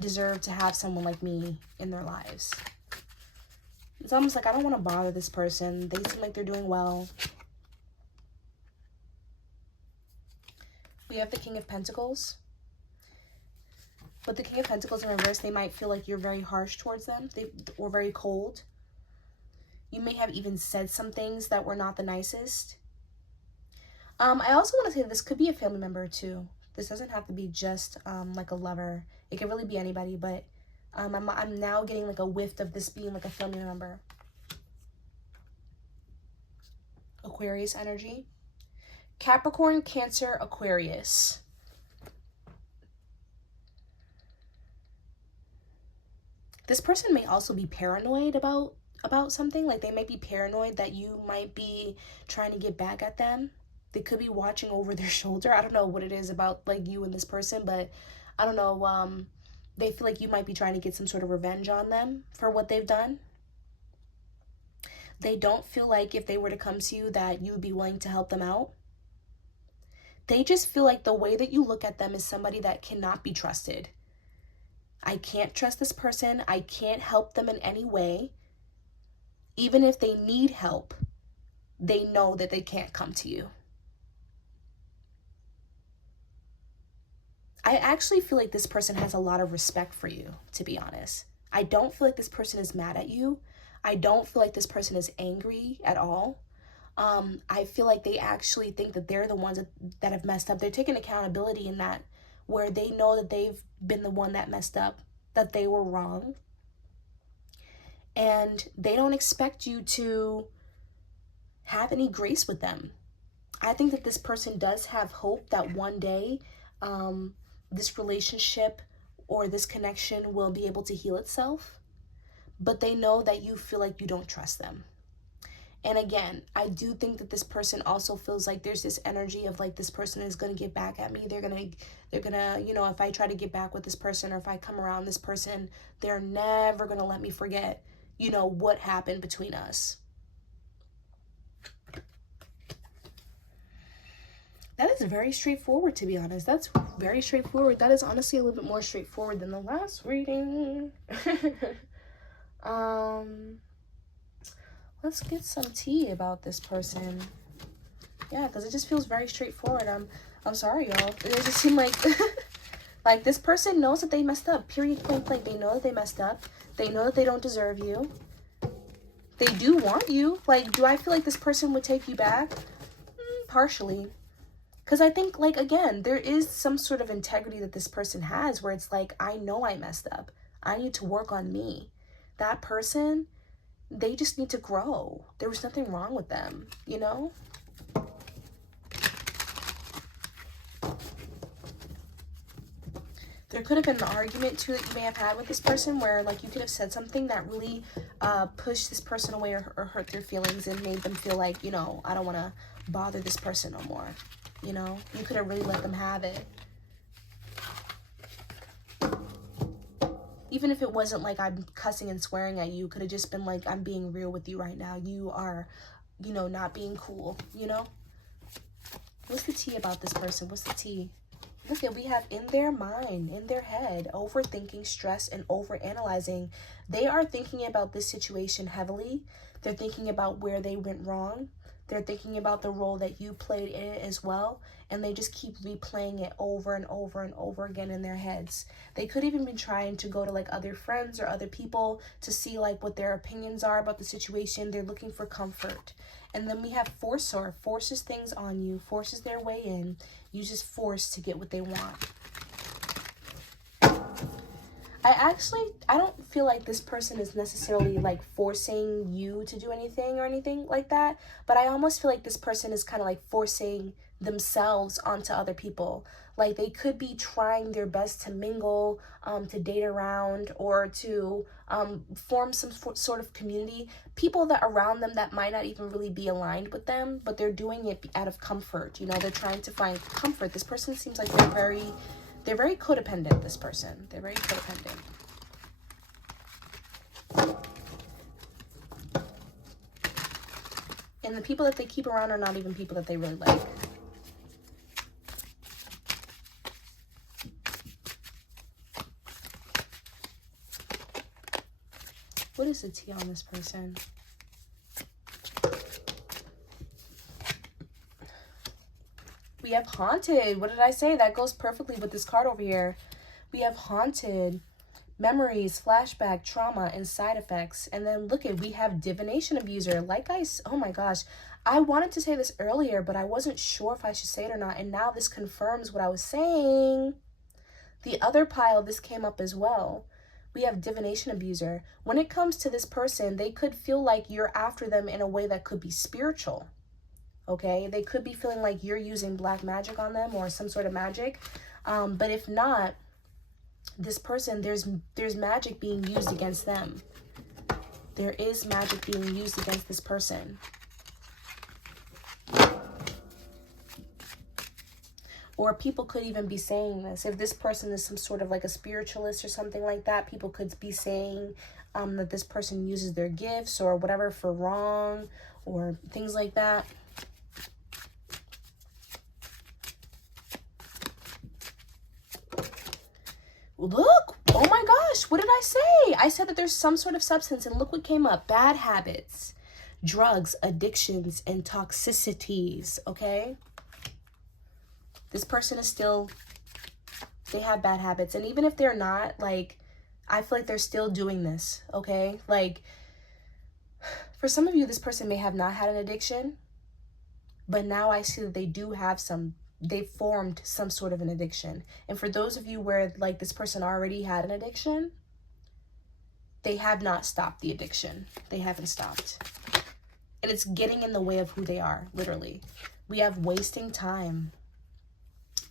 deserve to have someone like me in their lives. It's almost like, I don't want to bother this person. They seem like they're doing well. We have the King of Pentacles. But the King of Pentacles in reverse, they might feel like you're very harsh towards them. Or very cold. You may have even said some things that were not the nicest. I also want to say this could be a family member too. This doesn't have to be just like a lover. It could really be anybody, but I'm now getting like a whiff of this being like a family member. Aquarius energy. Capricorn, Cancer, Aquarius. This person may also be paranoid about something. Like they might be paranoid that you might be trying to get back at them. They could be watching over their shoulder. I don't know what it is about like you and this person, but I don't know. They feel like you might be trying to get some sort of revenge on them for what they've done. They don't feel like if they were to come to you that you would be willing to help them out. They just feel like the way that you look at them is somebody that cannot be trusted. I can't trust this person. I can't help them in any way. Even if they need help, they know that they can't come to you. I actually feel like this person has a lot of respect for you, to be honest. I don't feel like this person is mad at you. I don't feel like this person is angry at all. I feel like they actually think that they're the ones that have messed up. They're taking accountability in that, where they know that they've been the one that messed up, that they were wrong. And they don't expect you to have any grace with them. I think that this person does have hope that one day this relationship or this connection will be able to heal itself. But they know that you feel like you don't trust them. And again, I do think that this person also feels like there's this energy of like, this person is going to get back at me. They're going to, you know, if I try to get back with this person or if I come around this person, they're never going to let me forget, you know, what happened between us. That is very straightforward, to be honest. That's very straightforward. That is honestly a little bit more straightforward than the last reading. Let's get some tea about this person. Yeah, because it just feels very straightforward. I'm sorry, y'all. It just seemed like like this person knows that they messed up. Period, point blank. They know that they messed up. They know that they don't deserve you. They do want you. Like, do I feel like this person would take you back? Partially. Because I think, like, again, there is some sort of integrity that this person has where it's like, I know I messed up. I need to work on me. That person, they just need to grow. There was nothing wrong with them, you know? There could have been an argument, too, that you may have had with this person where, like, you could have said something that really pushed this person away or hurt their feelings and made them feel like, you know, I don't want to bother this person no more. You know, you could have really let them have it. Even if it wasn't like I'm cussing and swearing at you, could have just been like, I'm being real with you right now. You are, you know, not being cool, you know? What's the tea about this person? What's the tea? Look at, we have in their mind, in their head, overthinking, stress, and overanalyzing. They are thinking about this situation heavily. They're thinking about where they went wrong. They're thinking about the role that you played in it as well. And they just keep replaying it over and over and over again in their heads. They could even be trying to go to like other friends or other people to see like what their opinions are about the situation. They're looking for comfort. And then we have forcer, forces things on you, forces their way in, uses force to get what they want. I don't feel like this person is necessarily like forcing you to do anything or anything like that, but I almost feel like this person is kind of like forcing themselves onto other people. Like they could be trying their best to mingle, to date around, or to form some sort of community. People that around them that might not even really be aligned with them, but they're doing it out of comfort. You know, they're trying to find comfort. This person seems like they're very codependent, this person. They're very codependent. And the people that they keep around are not even people that they really like. What is the tea on this person? We have haunted. What did I say? That goes perfectly with this card over here. We have haunted, memories, flashback, trauma, and side effects. And then look at, we have divination abuser. Oh my gosh. I wanted to say this earlier, but I wasn't sure if I should say it or not. And now this confirms what I was saying. The other pile, this came up as well. We have divination abuser. When it comes to this person, they could feel like you're after them in a way that could be spiritual. Okay, they could be feeling like you're using black magic on them or some sort of magic. But if not, this person, there's magic being used against them. There is magic being used against this person. Or people could even be saying this. If this person is some sort of like a spiritualist or something like that, people could be saying that this person uses their gifts or whatever for wrong or things like that. Look, oh my gosh, what did I say? I said that there's some sort of substance, and look what came up. Bad habits, drugs, addictions, and toxicities, okay? This person is still, they have bad habits. And even if they're not, like, I feel like they're still doing this, okay? Like, for some of you, this person may have not had an addiction, but now I see that they do have they formed some sort of an addiction. And for those of you where, like, this person already had an addiction, they have not stopped the addiction. They haven't stopped. And it's getting in the way of who they are, literally. We have wasting time.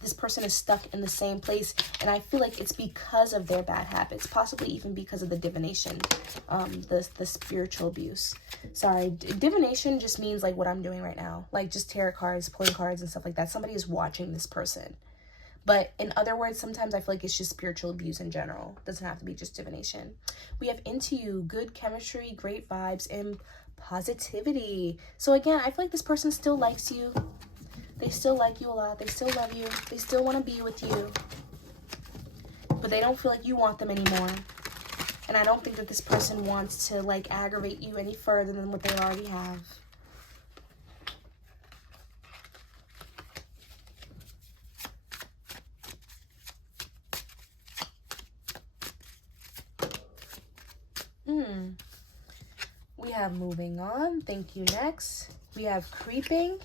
This person is stuck in the same place, and I feel like it's because of their bad habits, possibly even because of the divination, the spiritual abuse. Sorry, divination just means like what I'm doing right now, like just tarot cards, pulling cards and stuff like that. Somebody is watching this person. But in other words, sometimes I feel like it's just spiritual abuse in general. It doesn't have to be just divination. We have into you, good chemistry, great vibes, and positivity. So again, I feel like this person still likes you. They still like you a lot. They still love you. They still want to be with you. But they don't feel like you want them anymore. And I don't think that this person wants to, like, aggravate you any further than what they already have. We have moving on. Thank you. Next, we have creeping.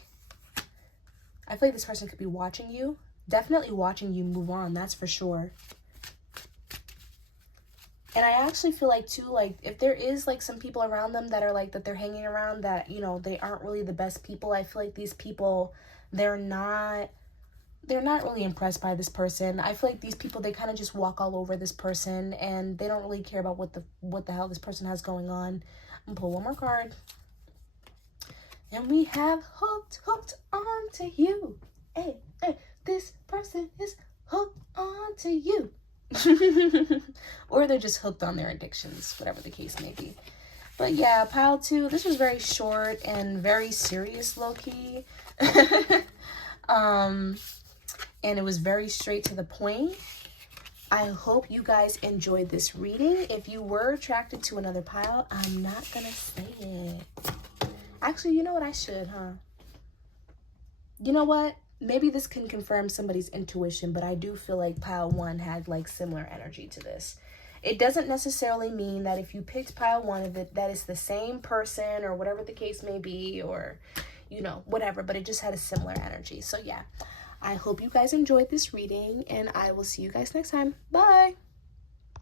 I feel like this person could be watching you. Definitely watching you move on, that's for sure. And I actually feel like, too, like, if there is, like, some people around them that are, like, that they're hanging around that, you know, they aren't really the best people. I feel like these people, they're not really impressed by this person. I feel like these people, they kind of just walk all over this person, and they don't really care about what the hell this person has going on. I'm gonna pull one more card. And we have hooked onto you. Hey, this person is hooked onto you. Or they're just hooked on their addictions, whatever the case may be. But yeah, pile 2, this was very short and very serious, low-key. and it was very straight to the point. I hope you guys enjoyed this reading. If you were attracted to another pile, I'm not gonna say it. Actually, you know what? I should, huh? You know what? Maybe this can confirm somebody's intuition, but I do feel like pile 1 had like similar energy to this. It doesn't necessarily mean that if you picked pile 1 that it's the same person or whatever the case may be, or, you know, whatever, but it just had a similar energy. So yeah, I hope you guys enjoyed this reading, and I will see you guys next time. Bye.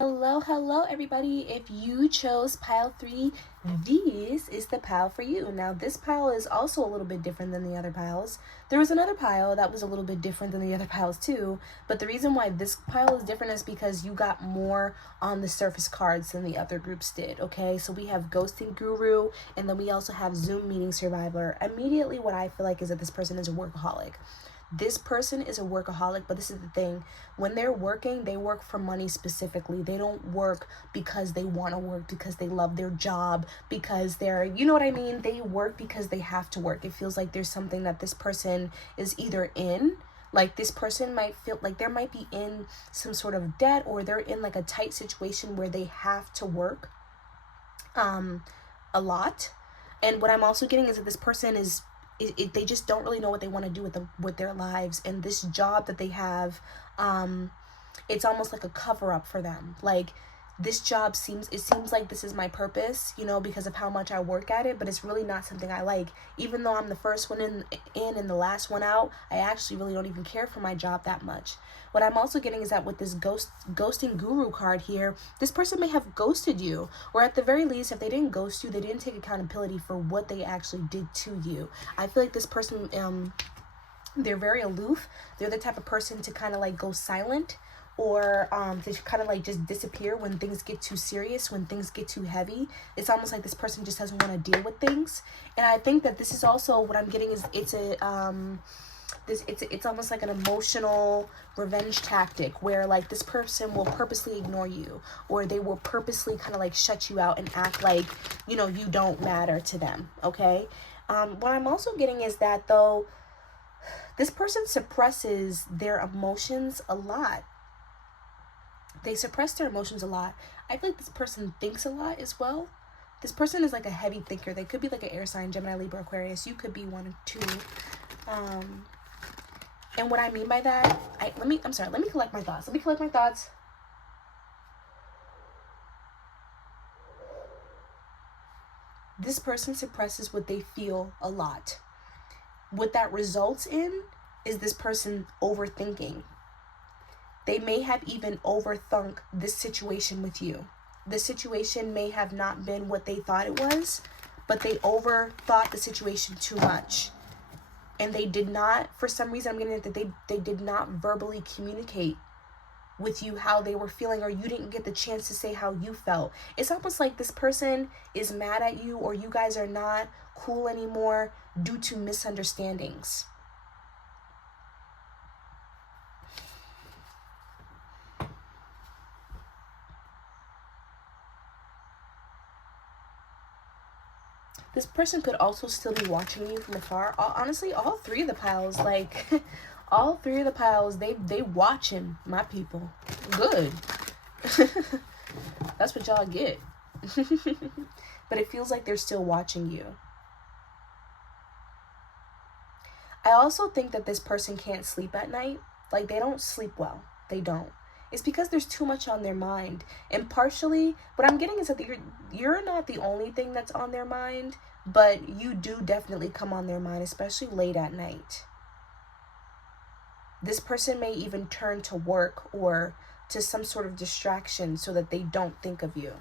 Hello everybody. If you chose pile 3, this is the pile for you. Now this pile is also a little bit different than the other piles. There was another pile that was a little bit different than the other piles too, but the reason why this pile is different is because you got more on the surface cards than the other groups did. Okay, so we have Ghosting Guru, and then we also have Zoom Meeting Survivor. Immediately what I feel like is that this person is a workaholic. This person is a workaholic, but this is the thing. When they're working, they work for money specifically. They don't work because they want to work, because they love their job, because they're, you know what I mean? They work because they have to work. It feels like there's something that this person is either in, like this person might feel like there might be in some sort of debt, or they're in like a tight situation where they have to work a lot. And what I'm also getting is that this person is they just don't really know what they want to do with their lives, and this job that they have, it's almost like a cover up for them. Like this job seems like this is my purpose, you know, because of how much I work at it, but it's really not something I like. Even though I'm the first one in and the last one out, I actually really don't even care for my job that much. What I'm also getting is that with this ghosting guru card here, this person may have ghosted you, or at the very least, if they didn't ghost you, they didn't take accountability for what they actually did to you. I feel like this person, they're very aloof. They're the type of person to kind of like go silent, or to kind of like just disappear when things get too serious, when things get too heavy. It's almost like this person just doesn't want to deal with things. And I think that this is also what I'm getting is it's almost like an emotional revenge tactic, where like this person will purposely ignore you, or they will purposely kind of like shut you out and act like, you know, you don't matter to them. Okay. What I'm also getting is that though, this person suppresses their emotions a lot. They suppress their emotions a lot. I feel like this person thinks a lot as well. This person is like a heavy thinker. They could be like an air sign, Gemini, Libra, Aquarius. You could be one or two. And what I mean by that, let me collect my thoughts. This person suppresses what they feel a lot. What that results in is this person overthinking. They may have even overthunk this situation with you. The situation may have not been what they thought it was, but they overthought the situation too much. And they did not, for some reason, I'm getting it, that they did not verbally communicate with you how they were feeling, or you didn't get the chance to say how you felt. It's almost like this person is mad at you, or you guys are not cool anymore due to misunderstandings. This person could also still be watching you from afar. Honestly, all 3 of the piles, like, all 3 of the piles, they watching my people. Good. That's what y'all get. But it feels like they're still watching you. I also think that this person can't sleep at night. Like, they don't sleep well. They don't. It's because there's too much on their mind. And partially, what I'm getting is that you're not the only thing that's on their mind, but you do definitely come on their mind, especially late at night. This person may even turn to work or to some sort of distraction so that they don't think of you.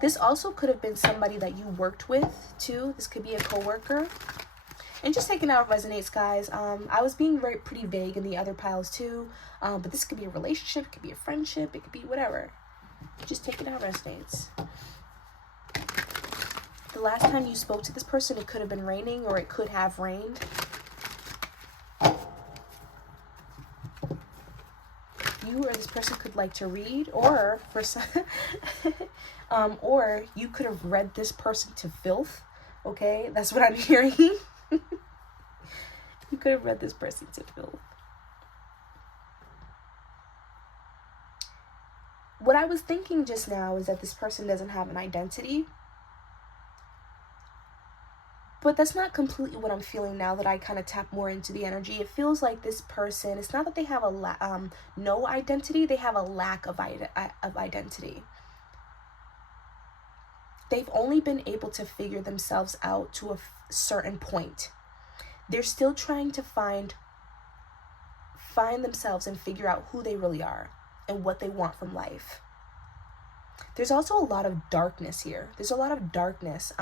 This also could have been somebody that you worked with too. This could be a coworker. And just taking out resonates, guys. I was being pretty vague in the other piles too. But this could be a relationship, it could be a friendship, it could be whatever. Just taking out resonates. The last time you spoke to this person, it could have been raining, or it could have rained. You or this person could like to read, or for some, or you could have read this person to filth. Okay, that's what I'm hearing. You could have read this person to filth. What I was thinking just now is that this person doesn't have an identity. But that's not completely what I'm feeling now that I kind of tap more into the energy. It feels like this person, it's not that they have no identity, they have a lack of identity. They've only been able to figure themselves out to a certain point. They're still trying to find themselves and figure out who they really are and what they want from life. There's also a lot of darkness here. There's a lot of darkness.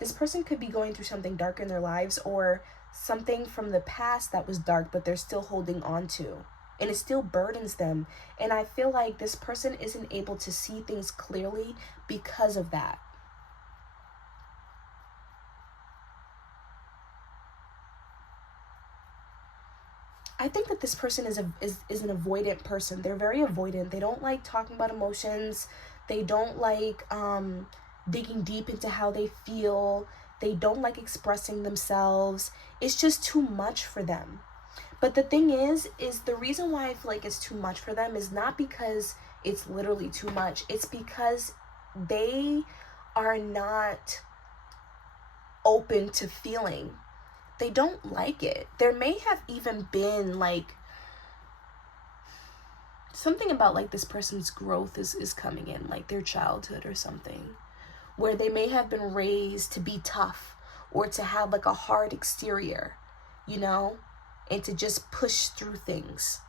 This person could be going through something dark in their lives, or something from the past that was dark, but they're still holding on to. And it still burdens them. And I feel like this person isn't able to see things clearly because of that. I think that this person is an avoidant person. They're very avoidant. They don't like talking about emotions. They don't like digging deep into how they feel. They don't like expressing themselves. It's just too much for them. But the thing is the reason why I feel like it's too much for them is not because it's literally too much. It's because they are not open to feeling. They don't like it. There may have even been like something about like this person's growth is coming in, like their childhood or something, where they may have been raised to be tough or to have like a hard exterior, you know, and to just push through things.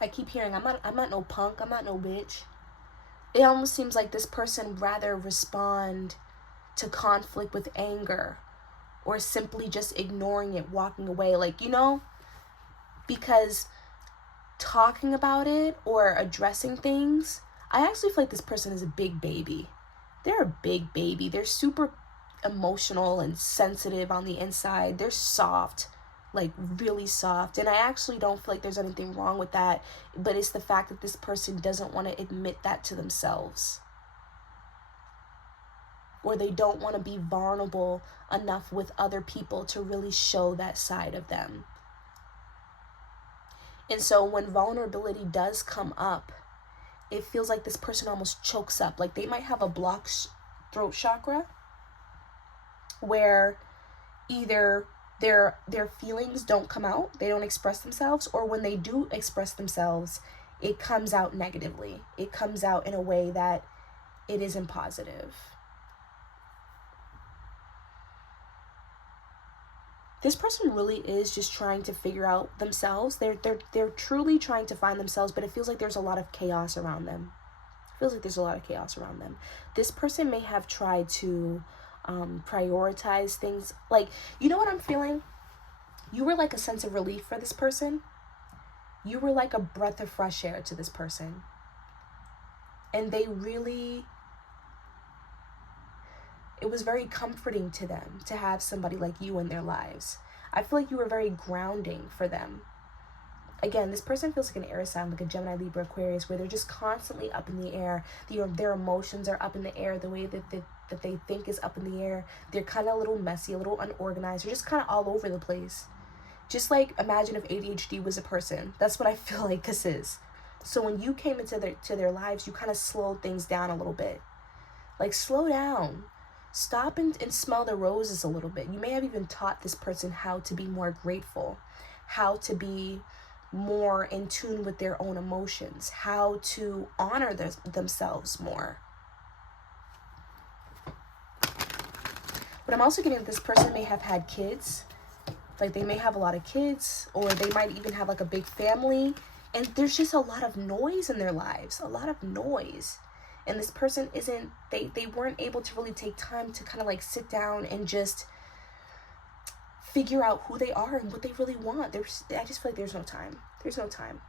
I keep hearing, I'm not no punk, I'm not no bitch. It almost seems like this person rather respond to conflict with anger or simply just ignoring it, walking away, like, you know, because talking about it or addressing things, I actually feel like this person is a big baby. They're a big baby. They're super emotional and sensitive on the inside. They're soft, like really soft. And I actually don't feel like there's anything wrong with that, but it's the fact that this person doesn't want to admit that to themselves. Or they don't want to be vulnerable enough with other people to really show that side of them. And so when vulnerability does come up, it feels like this person almost chokes up. Like they might have a blocked throat chakra where either their feelings don't come out, they don't express themselves, or when they do express themselves, it comes out negatively. It comes out in a way that it isn't positive. This person really is just trying to figure out themselves. They're truly trying to find themselves, but it feels like there's a lot of chaos around them. It feels like there's a lot of chaos around them. This person may have tried to prioritize things. Like, you know what I'm feeling? You were like a sense of relief for this person. You were like a breath of fresh air to this person. And they really... It was very comforting to them to have somebody like you in their lives. I feel like you were very grounding for them. Again, this person feels like an air sign, like a Gemini, Libra, Aquarius, where they're just constantly up in the air. Their emotions are up in the air. The way that they think is up in the air. They're kind of a little messy, a little unorganized. They're just kind of all over the place. Just like imagine if ADHD was a person. That's what I feel like this is. So when you came into their lives, you kind of slowed things down a little bit. Like, slow down. Stop and smell the roses a little bit. You may have even taught this person how to be more grateful, how to be more in tune with their own emotions, how to honor themselves more. But I'm also getting that this person may have had kids. Like they may have a lot of kids, or they might even have like a big family. And there's just a lot of noise in their lives, a lot of noise. And this person they weren't able to really take time to kind of like sit down and just figure out who they are and what they really want. I just feel like there's no time. There's no time.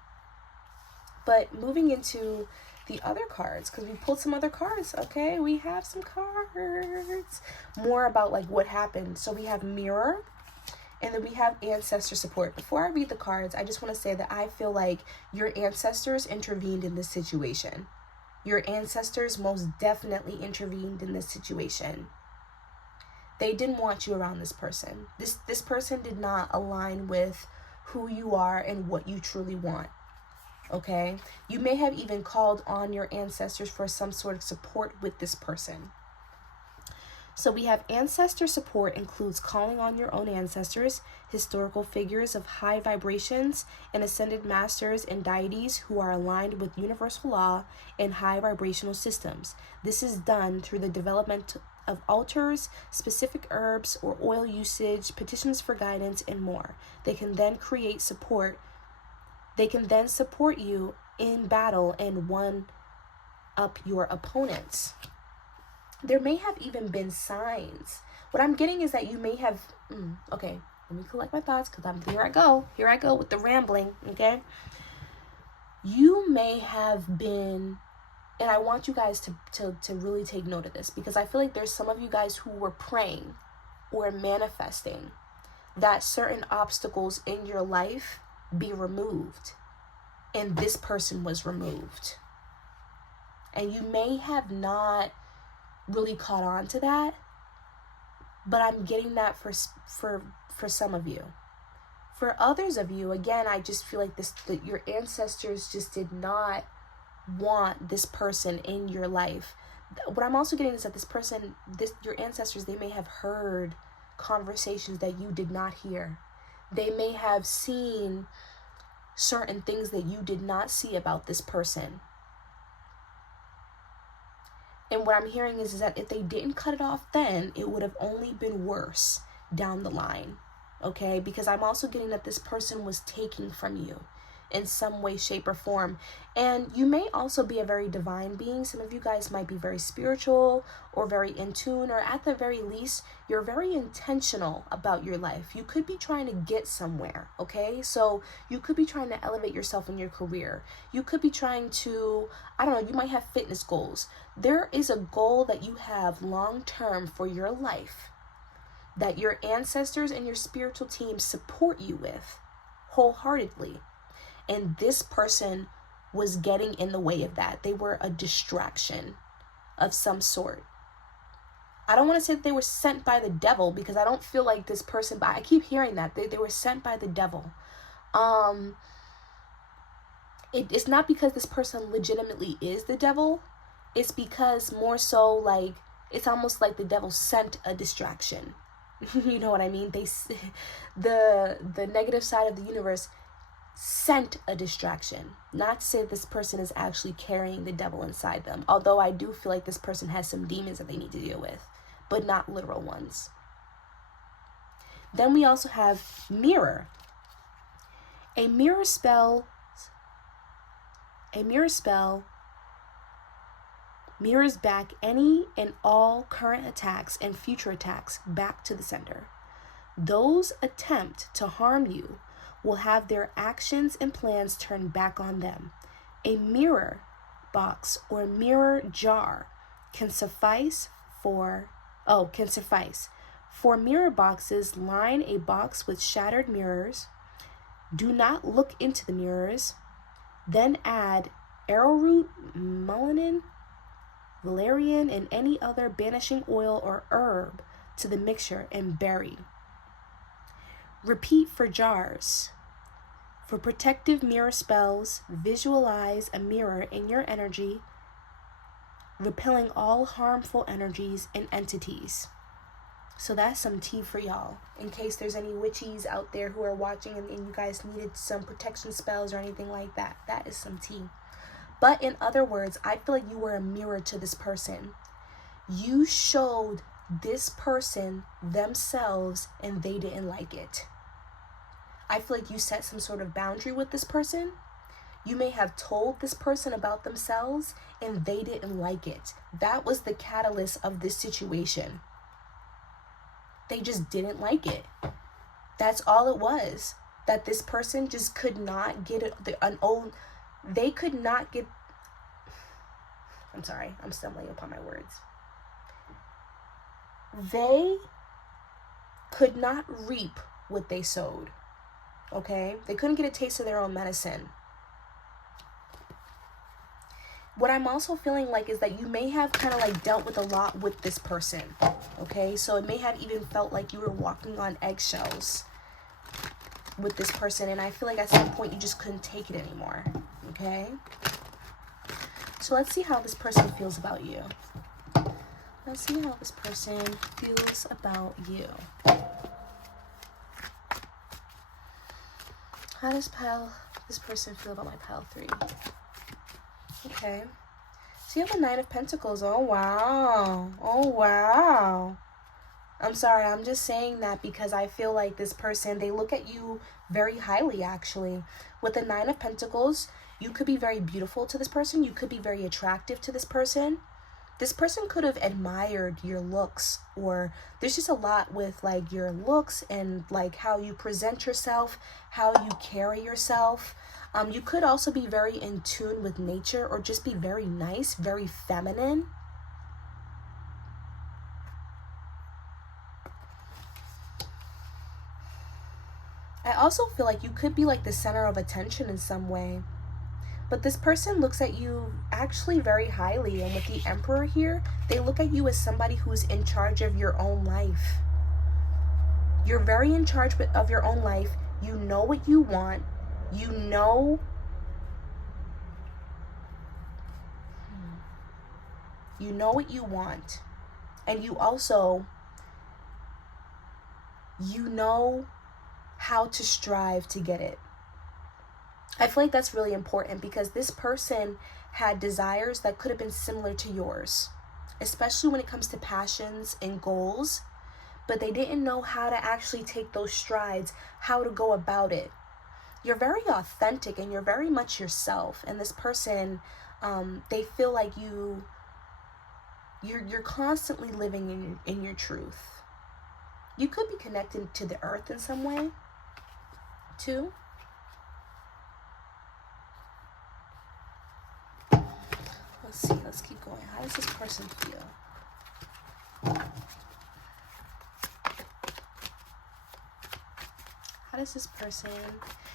But moving into the other cards, because we pulled some other cards, okay? We have some cards. More about like what happened. So we have Mirror, and then we have ancestor support. Before I read the cards, I just want to say that I feel like your ancestors intervened in this situation. Your ancestors most definitely intervened in this situation. They didn't want you around this person. This person did not align with who you are and what you truly want. Okay? You may have even called on your ancestors for some sort of support with this person. So we have ancestor support includes calling on your own ancestors, historical figures of high vibrations, and ascended masters and deities who are aligned with universal law and high vibrational systems. This is done through the development of altars, specific herbs or oil usage, petitions for guidance, and more. They can then support you in battle and one up your opponents. There may have even been signs. What I'm getting is that you may have, okay, let me collect my thoughts because here I go with the rambling, okay? You may have been, and I want you guys to really take note of this, because I feel like there's some of you guys who were praying or manifesting that certain obstacles in your life be removed, and this person was removed. And you may have not really caught on to that, but I'm getting that for some of you. For others of you, again, I just feel like that your ancestors just did not want this person in your life. What I'm also getting is that your ancestors, they may have heard conversations that you did not hear. They may have seen certain things that you did not see about this person. And what I'm hearing is that if they didn't cut it off then, it would have only been worse down the line, okay? Because I'm also getting that this person was taking from you in some way, shape, or form. And you may also be a very divine being. Some of you guys might be very spiritual or very in tune, or at the very least, you're very intentional about your life. You could be trying to get somewhere, okay? So you could be trying to elevate yourself in your career. You could be trying to, I don't know, you might have fitness goals. There is a goal that you have long-term for your life that your ancestors and your spiritual team support you with wholeheartedly. And this person was getting in the way of that. They were a distraction of some sort. I don't want to say that they were sent by the devil, because I don't feel like this person, but I keep hearing that they were sent by the devil. It's not because this person legitimately is the devil. It's because more so like, it's almost like the devil sent a distraction. You know what I mean? The negative side of the universe sent a distraction. Not to say that this person is actually carrying the devil inside them, although I do feel like this person has some demons that they need to deal with, but not literal ones. Then we also have mirror. A mirror spell mirrors back any and all current attacks and future attacks back to the sender. Those attempt to harm you will have their actions and plans turned back on them. A mirror box or mirror jar can suffice. For mirror boxes, line a box with shattered mirrors. Do not look into the mirrors. Then add arrowroot, melanin, valerian, and any other banishing oil or herb to the mixture and bury. Repeat for jars. For protective mirror spells, visualize a mirror in your energy, repelling all harmful energies and entities. So that's some tea for y'all. In case there's any witches out there who are watching and you guys needed some protection spells or anything like that, that is some tea. But in other words, I feel like you were a mirror to this person. You showed this person themselves and they didn't like it. I feel like you set some sort of boundary with this person. You may have told this person about themselves and they didn't like it. That was the catalyst of this situation. They just didn't like it. That's all it was. That this person just could not get it. They could not get. I'm sorry, I'm stumbling upon my words. They could not reap what they sowed. Okay? They couldn't get a taste of their own medicine. what I'm also feeling like is that you may have kind of like dealt with a lot with this person. Okay, so it may have even felt like you were walking on eggshells with this person, and I feel like at some point you just couldn't take it anymore. Okay, so let's see how this person feels about you. Let's see how this person feels about you. How does this person feel about my pile 3? Okay. So you have a 9 of Pentacles. Oh, wow. Oh, wow. I'm sorry. I'm just saying that because I feel like this person, they look at you very highly, actually. With the 9 of Pentacles, you could be very beautiful to this person. You could be very attractive to this person. This person could have admired your looks, or there's just a lot with like your looks and like how you present yourself, how you carry yourself. You could also be very in tune with nature, or just be very nice, very feminine. I also feel like you could be like the center of attention in some way. But this person looks at you actually very highly. And with the Emperor here, they look at you as somebody who's in charge of your own life. You're very in charge of your own life. You know what you want. You know what you want. And you also, you know how to strive to get it. I feel like that's really important because this person had desires that could have been similar to yours, especially when it comes to passions and goals, but they didn't know how to actually take those strides, how to go about it. You're very authentic and you're very much yourself, and this person, they feel like you're constantly living in your truth. You could be connected to the earth in some way too. Let's see, let's keep going. How does this person feel? How does this person...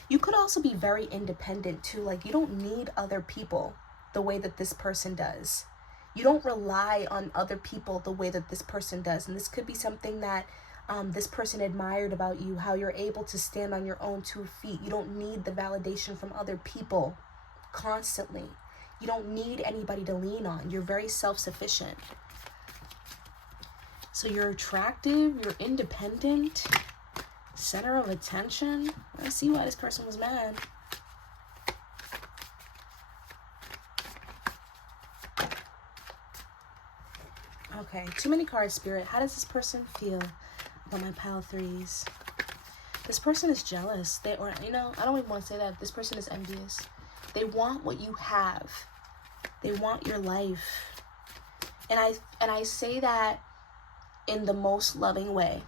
You could also be very independent too. Like, you don't need other people the way that this person does. You don't rely on other people the way that this person does. And this could be something that this person admired about you, how you're able to stand on your own 2 feet. You don't need the validation from other people constantly. You don't need anybody to lean on. You're very self-sufficient. So you're attractive, you're independent, center of attention. I see why this person was mad. Okay, too many cards, Spirit. How does this person feel about my pile 3s? This person is jealous. I don't even want to say that. This person is envious. They want what you have. They want your life. And I say that in the most loving way.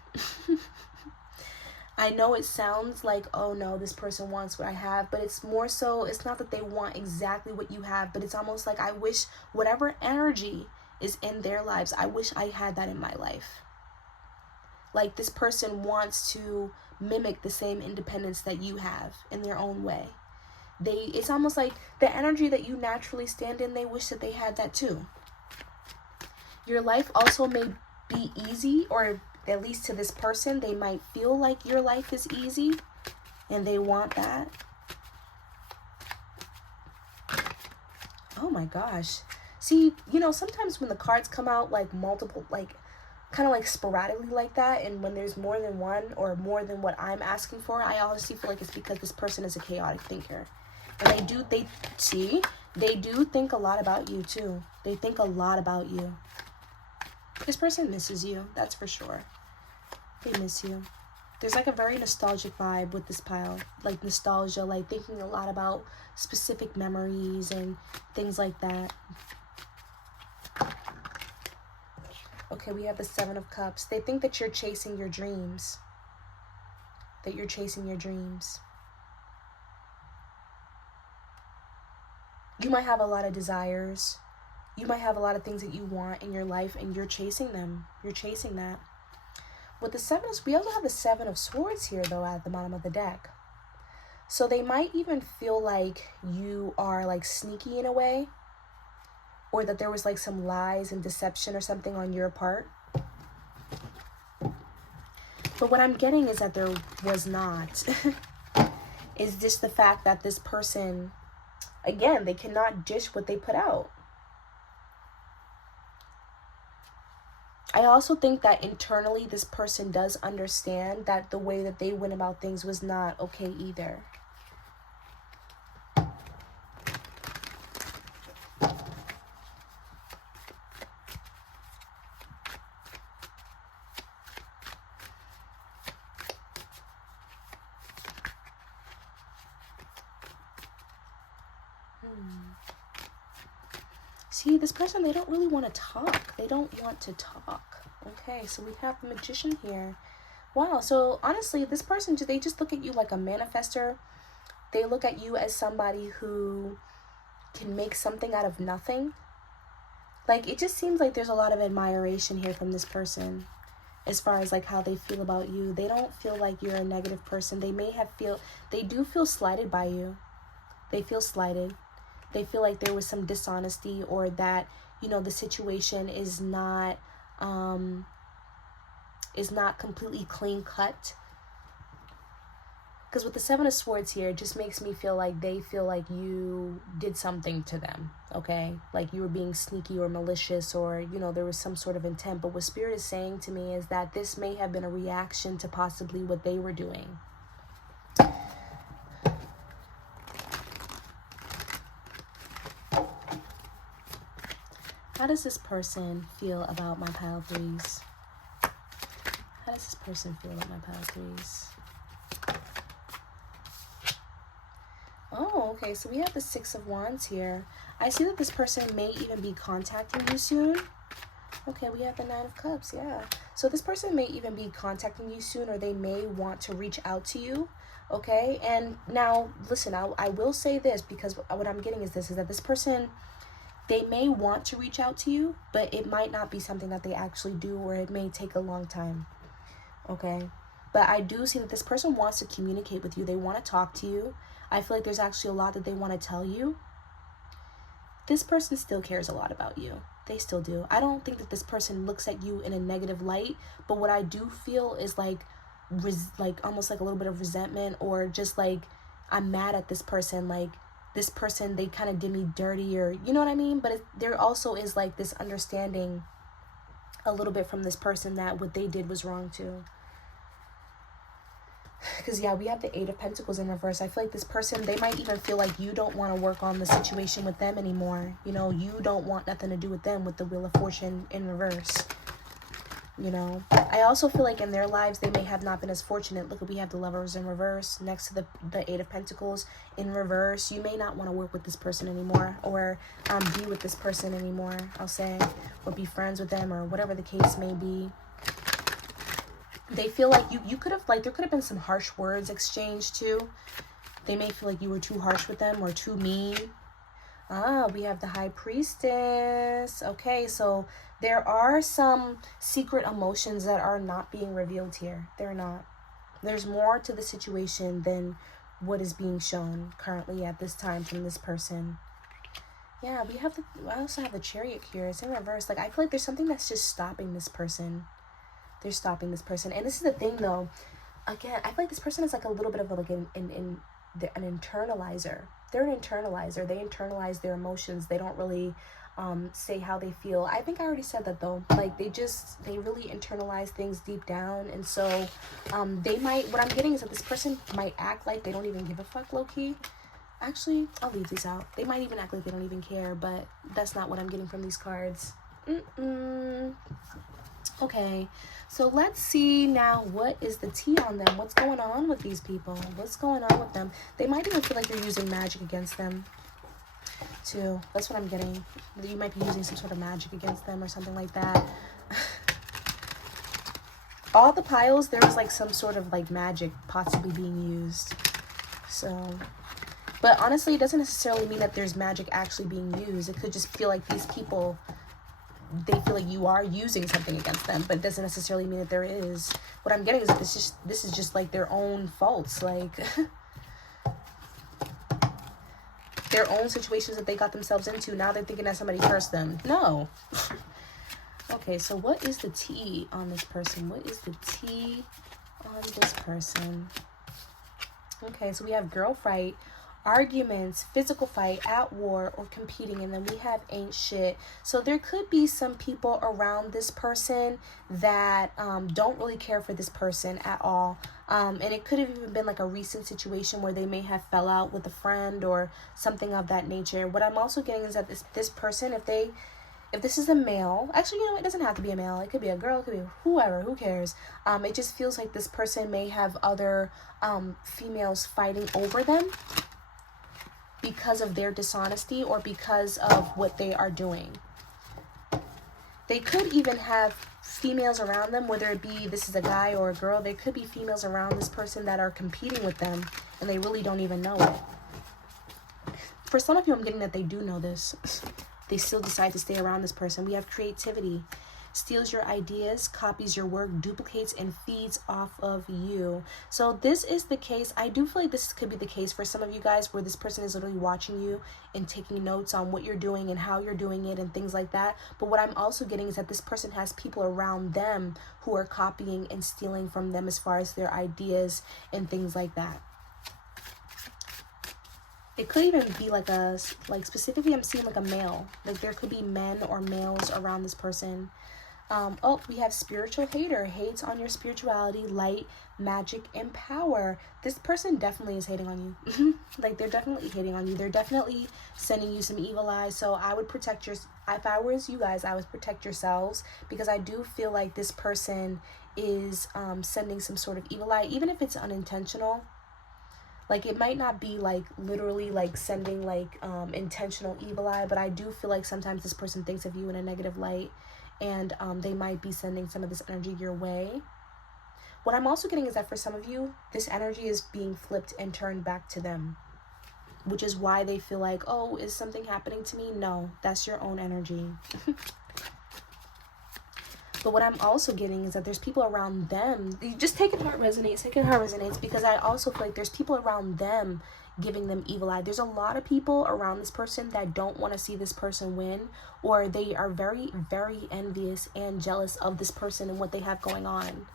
I know it sounds like, oh no, this person wants what I have, but it's more so, it's not that they want exactly what you have, but it's almost like I wish whatever energy is in their lives, I wish I had that in my life. Like, this person wants to mimic the same independence that you have in their own way. It's almost like the energy that you naturally stand in, they wish that they had that too. Your life also may be easy, or at least to this person, they might feel like your life is easy and they want that. Oh my gosh. See, sometimes when the cards come out like multiple, like kind of like sporadically like that, and when there's more than one or more than what I'm asking for, I honestly feel like it's because this person is a chaotic thinker. And they do think a lot about you too. They think a lot about you. This person misses you, that's for sure. They miss you. There's like a very nostalgic vibe with this pile. Like nostalgia, like thinking a lot about specific memories and things like that. Okay, we have the 7 of Cups. They think that you're chasing your dreams. You might have a lot of desires. You might have a lot of things that you want in your life, and you're chasing them. You're chasing that. With the 7 of, we also have the 7 of Swords here, though, at the bottom of the deck. So they might even feel like you are, like, sneaky in a way. or that there was like some lies and deception or something on your part. But what I'm getting is that there was not. It's just the fact that this person, again, they cannot dish what they put out. I also think that internally this person does understand that the way that they went about things was not okay either. See, this person, they don't really want to talk. They don't want to talk. Okay, so we have the Magician here. Wow, so honestly, this person, they just look at you like a manifester. They look at you as somebody who can make something out of nothing. Like, it just seems like there's a lot of admiration here from this person as far as like how they feel about you. They don't feel like you're a negative person. They do feel slighted by you. They feel slighted. They feel like there was some dishonesty, or that, you know, the situation is not completely clean cut. Because with the Seven of Swords here, it just makes me feel like they feel like you did something to them, okay? Like you were being sneaky or malicious, or, you know, there was some sort of intent. But what Spirit is saying to me is that this may have been a reaction to possibly what they were doing. How does this person feel about my pile threes? How does this person feel about my pile threes? Oh, okay, so we have the Six of Wands here. I see that this person may even be contacting you soon. Okay, we have the Nine of Cups, yeah. So this person may even be contacting you soon, or they may want to reach out to you, okay? And now, listen, I will say this, because what I'm getting is that this person, they may want to reach out to you, but it might not be something that they actually do, or it may take a long time, okay? But I do see that this person wants to communicate with you. They want to talk to you. I feel like there's actually a lot that they want to tell you. This person still cares a lot about you. They still do. I don't think that this person looks at you in a negative light, but what I do feel is like almost like a little bit of resentment, or just like, I'm mad at this person, like, this person, they kind of did me dirty, or you know what I mean? But there also is like this understanding a little bit from this person that what they did was wrong too. Because yeah, we have the Eight of Pentacles in reverse. I feel like this person, they might even feel like you don't want to work on the situation with them anymore. You know, you don't want nothing to do with them, with the Wheel of Fortune in reverse. You know, I also feel like in their lives, they may have not been as fortunate. Look, we have the Lovers in reverse next to the Eight of Pentacles in reverse. You may not want to work with this person anymore, or be with this person anymore, I'll say, or be friends with them, or whatever the case may be. They feel like you could have, like, there could have been some harsh words exchanged too. They may feel like you were too harsh with them, or too mean. We have the High Priestess. Okay, so there are some secret emotions that are not being revealed here. They're not. There's more to the situation than what is being shown currently at this time from this person. Yeah, I also have the Chariot here. It's in reverse. Like, I feel like there's something that's just stopping this person. They're stopping this person. And this is the thing, though. Again, I feel like this person is like a little bit of like an internalizer. They're an internalizer. They internalize their emotions. They don't really say how they feel. I think I already said that, though. Like, they really internalize things deep down. And so what I'm getting is that this person might act like they don't even give a fuck, low-key. Actually, I'll leave these out. They might even act like they don't even care, but that's not what I'm getting from these cards. Okay, so let's see now, what is the tea on them? What's going on with these people? What's going on with them? They might even feel like you're using magic against them too. That's what I'm getting. You might be using some sort of magic against them or something like that. All the piles, there was like some sort of like magic possibly being used. So, but honestly, it doesn't necessarily mean that there's magic actually being used. It could just feel like these people, they feel like you are using something against them, but it doesn't necessarily mean that there is. What I'm getting is that this is just like their own faults. Like, their own situations that they got themselves into. Now they're thinking that somebody cursed them. No. Okay, so what is the tea on this person? What is the tea on this person? Okay, so we have girl fight, arguments, physical fight, at war, or competing, and then we have ain't shit. So there could be some people around this person that don't really care for this person at all. And it could have even been like a recent situation where they may have fell out with a friend or something of that nature. What I'm also getting is that this person, if this is a male, actually, you know, it doesn't have to be a male. It could be a girl, it could be whoever, who cares? It just feels like this person may have other females fighting over them because of their dishonesty or because of what they are doing. They could even have females around them, whether it be this is a guy or a girl. There could be females around this person that are competing with them and they really don't even know it. For some of you, I'm getting that they do know this. They still decide to stay around this person. We have creativity. Steals your ideas, copies your work, duplicates and feeds off of you. So this is the case. I do feel like this could be the case for some of you guys where this person is literally watching you and taking notes on what you're doing and how you're doing it and things like that. But what I'm also getting is that this person has people around them who are copying and stealing from them as far as their ideas and things like that. It could even be like specifically I'm seeing like a male. Like there could be men or males around this person. We have spiritual hater, hates on your spirituality, light, magic, and power. This person definitely is hating on you. Like they're definitely hating on you. They're definitely sending you some evil eyes. So I would protect if I was you guys, I would protect yourselves, because I do feel like this person is sending some sort of evil eye, even if it's unintentional. Like it might not be like literally like sending like intentional evil eye, but I do feel like sometimes this person thinks of you in a negative light, and they might be sending some of this energy your way. What I'm also getting is that for some of you, this energy is being flipped and turned back to them, which is why they feel like, oh, is something happening to me? No, that's your own energy. But what I'm also getting is that there's people around them. You just take it how it resonates, because I also feel like there's people around them giving them evil eye. There's a lot of people around this person that don't want to see this person win, or they are very, very envious and jealous of this person and what they have going on.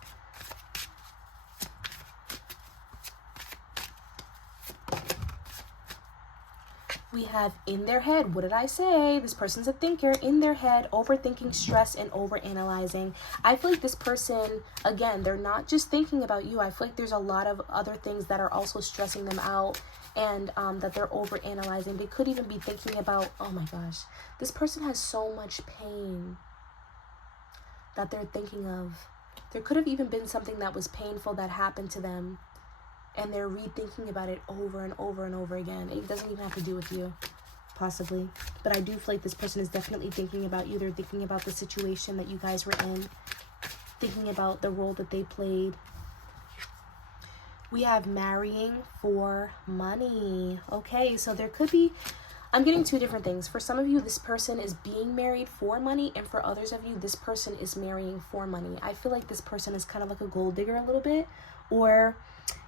We have in their head. What did I say? This person's a thinker. In their head, overthinking, stress, and overanalyzing. I feel like this person, again, they're not just thinking about you. I feel like there's a lot of other things that are also stressing them out, and that they're overanalyzing. They could even be thinking about, oh my gosh, this person has so much pain that they're thinking of. There could have even been something that was painful that happened to them, and they're rethinking about it over and over and over again. It doesn't even have to do with you, possibly. But I do feel like this person is definitely thinking about you. They're thinking about the situation that you guys were in, thinking about the role that they played. We have marrying for money. Okay, so there could be, I'm getting two different things. For some of you, this person is being married for money, and for others of you, this person is marrying for money. I feel like this person is kind of like a gold digger a little bit, or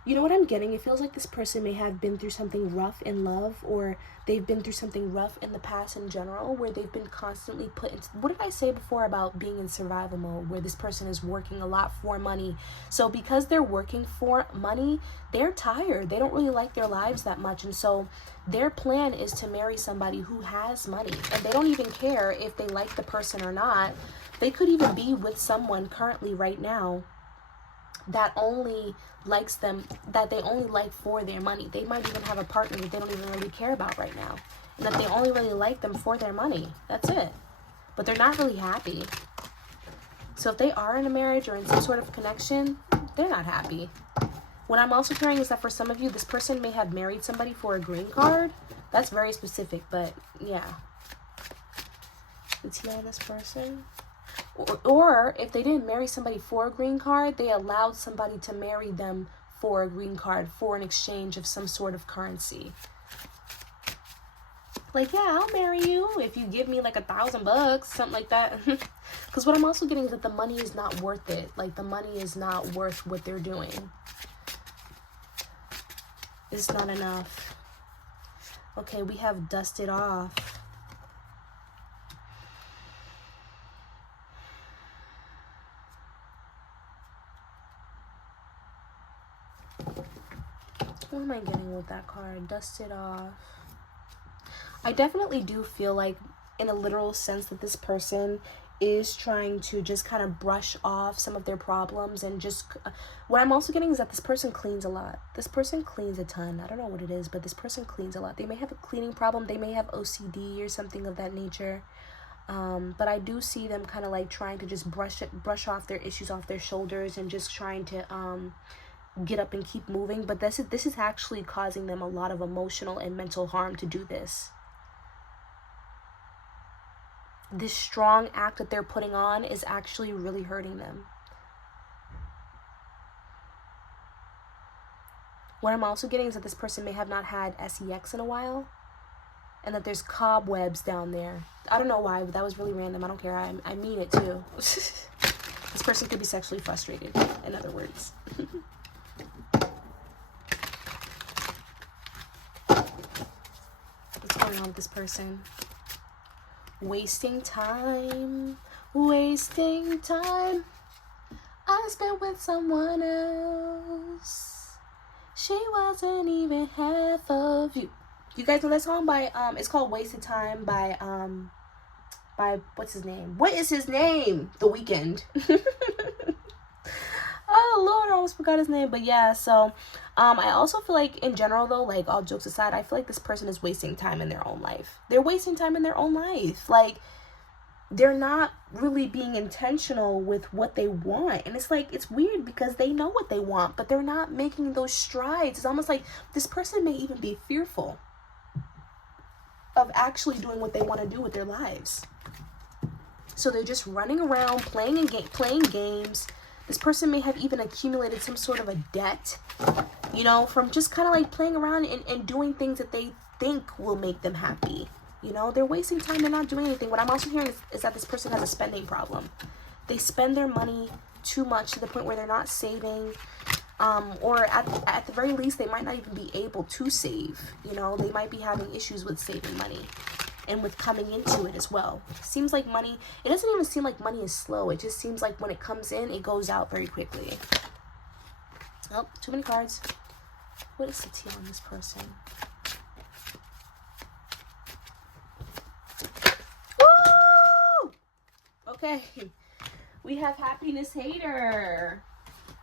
you know what I'm getting? It feels like this person may have been through something rough in love, or they've been through something rough in the past in general, where they've been constantly put into, what did I say before about being in survival mode, where this person is working a lot for money. So because they're working for money, they're tired. They don't really like their lives that much. And so their plan is to marry somebody who has money, and they don't even care if they like the person or not. They could even be with someone currently right now that only likes them, that they only like for their money. They might even have a partner that they don't even really care about right now, and that they only really like them for their money. That's it. But they're not really happy. So if they are in a marriage or in some sort of connection, they're not happy. What I'm also hearing is that for some of you, this person may have married somebody for a green card. That's very specific, but yeah. It's here on this person. Or if they didn't marry somebody for a green card, they allowed somebody to marry them for a green card, for an exchange of some sort of currency. Like, yeah, I'll marry you if you give me like $1,000, something like that. Because what I'm also getting is that the money is not worth it. Like, the money is not worth what they're doing. It's not enough. Okay, we have dusted off. What am I getting with that card? Dusted off. I definitely do feel like, in a literal sense, that this person is trying to just kind of brush off some of their problems and just... What I'm also getting is that this person cleans a lot. This person cleans a ton. I don't know what it is, but this person cleans a lot. They may have a cleaning problem. They may have OCD or something of that nature. But I do see them kind of like trying to just brush off their issues off their shoulders and just trying to get up and keep moving. But this is actually causing them a lot of emotional and mental harm to do this. This strong act that they're putting on is actually really hurting them. What I'm also getting is that this person may have not had sex in a while, and that there's cobwebs down there. I don't know why, but that was really random. I don't care. I mean it too. This person could be sexually frustrated, in other words. What's going on with this person? Wasting time, wasting time. I spent with someone else. She wasn't even half of you. You guys know that song by it's called Wasted Time by what's his name? What is his name? The Weeknd. Oh Lord, I almost forgot his name. But yeah, so I also feel like, in general though, like, all jokes aside, I feel like this person is wasting time in their own life. They're wasting time in their own life. Like, they're not really being intentional with what they want. And it's like, it's weird because they know what they want, but they're not making those strides. It's almost like this person may even be fearful of actually doing what they want to do with their lives. So they're just running around playing games. This person may have even accumulated some sort of a debt, you know, from just kind of like playing around and doing things that they think will make them happy. You know, they're wasting time. They're not doing anything. What I'm also hearing is that this person has a spending problem. They spend their money too much to the point where they're not saving. Or at the very least, they might not even be able to save. You know, they might be having issues with saving money and with coming into it as well. Seems like money, it doesn't even seem like money is slow. It just seems like when it comes in, it goes out very quickly. Oh, too many cards. What is the tea on this person? Woo! Okay. We have happiness hater.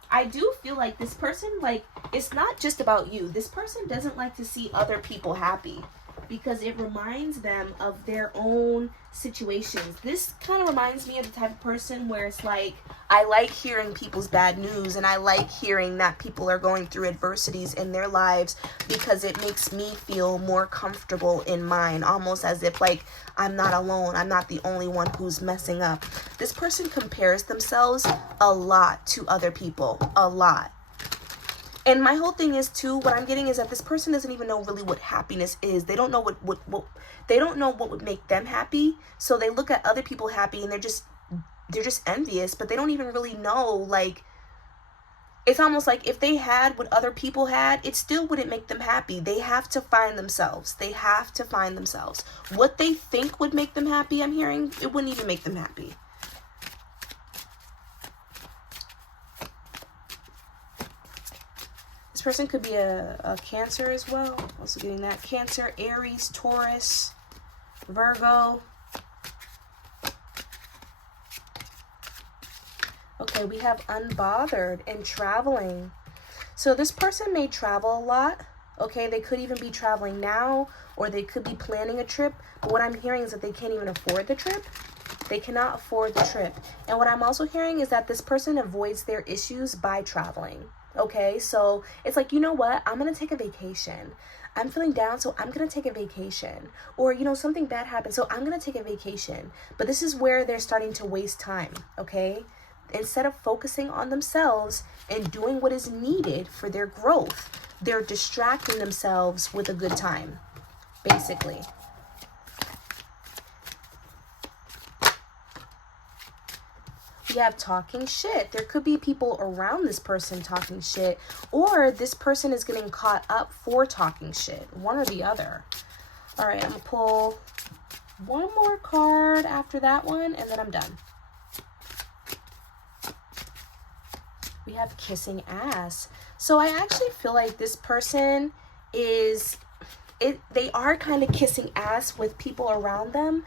I do feel like this person, like, it's not just about you. This person doesn't like to see other people happy because it reminds them of their own situations. This kind of reminds me of the type of person where it's like, I like hearing people's bad news and I like hearing that people are going through adversities in their lives because it makes me feel more comfortable in mine, almost as if like I'm not alone. I'm not the only one who's messing up. This person compares themselves a lot to other people, a lot. And my whole thing is too, what I'm getting is that this person doesn't even know really what happiness is. They don't know what they don't know what would make them happy. So they look at other people happy and they're just envious, but they don't even really know, like, it's almost like if they had what other people had, it still wouldn't make them happy. They have to find themselves. They have to find themselves. What they think would make them happy, I'm hearing, it wouldn't even make them happy. This person could be a Cancer as well. Also getting that. Cancer, Aries, Taurus, Virgo. Okay, we have unbothered and traveling. So this person may travel a lot. Okay, they could even be traveling now, or they could be planning a trip. But what I'm hearing is that they can't even afford the trip. They cannot afford the trip. And what I'm also hearing is that this person avoids their issues by traveling. Okay, so it's like, you know what? I'm going to take a vacation. I'm feeling down, so I'm going to take a vacation. Or, you know, something bad happened, so I'm going to take a vacation. But this is where they're starting to waste time, okay? Instead of focusing on themselves and doing what is needed for their growth, they're distracting themselves with a good time, basically. We have talking shit. There could be people around this person talking shit, or this person is getting caught up for talking shit. One or the other. All right, I'm gonna pull one more card after that one, and then I'm done. We have kissing ass. So I actually feel like this person is, they are kind of kissing ass with people around them.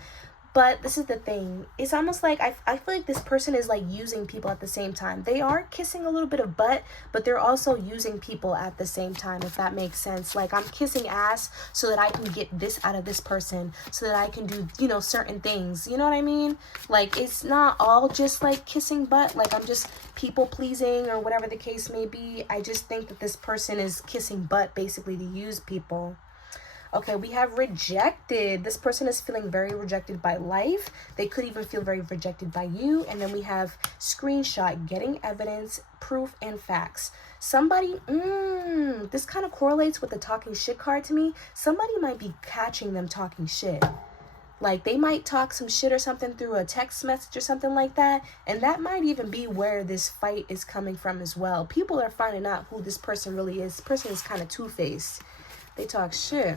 But this is the thing. It's almost like I feel like this person is like using people at the same time. They are kissing a little bit of butt, but they're also using people at the same time, if that makes sense. Like, I'm kissing ass so that I can get this out of this person, so that I can do, you know, certain things. You know what I mean? Like, it's not all just like kissing butt. Like, I'm just people pleasing or whatever the case may be. I just think that this person is kissing butt basically to use people. Okay, we have rejected. This person is feeling very rejected by life. They could even feel very rejected by you. And then we have screenshot, getting evidence, proof, and facts. Somebody, this kind of correlates with the talking shit card to me. Somebody might be catching them talking shit. Like, they might talk some shit or something through a text message or something like that. And that might even be where this fight is coming from as well. People are finding out who this person really is. This person is kind of two-faced. They talk shit.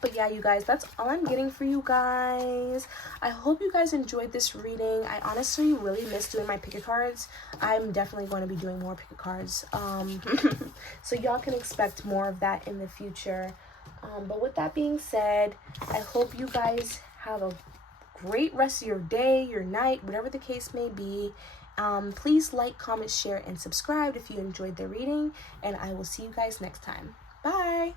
But yeah, you guys, that's all I'm getting for you guys. I hope you guys enjoyed this reading. I honestly really miss doing my pick-a cards. I'm definitely going to be doing more pick-a cards. So y'all can expect more of that in the future. But with that being said, I hope you guys have a great rest of your day, your night, whatever the case may be. Please like, comment, share, and subscribe if you enjoyed the reading. And I will see you guys next time. Bye.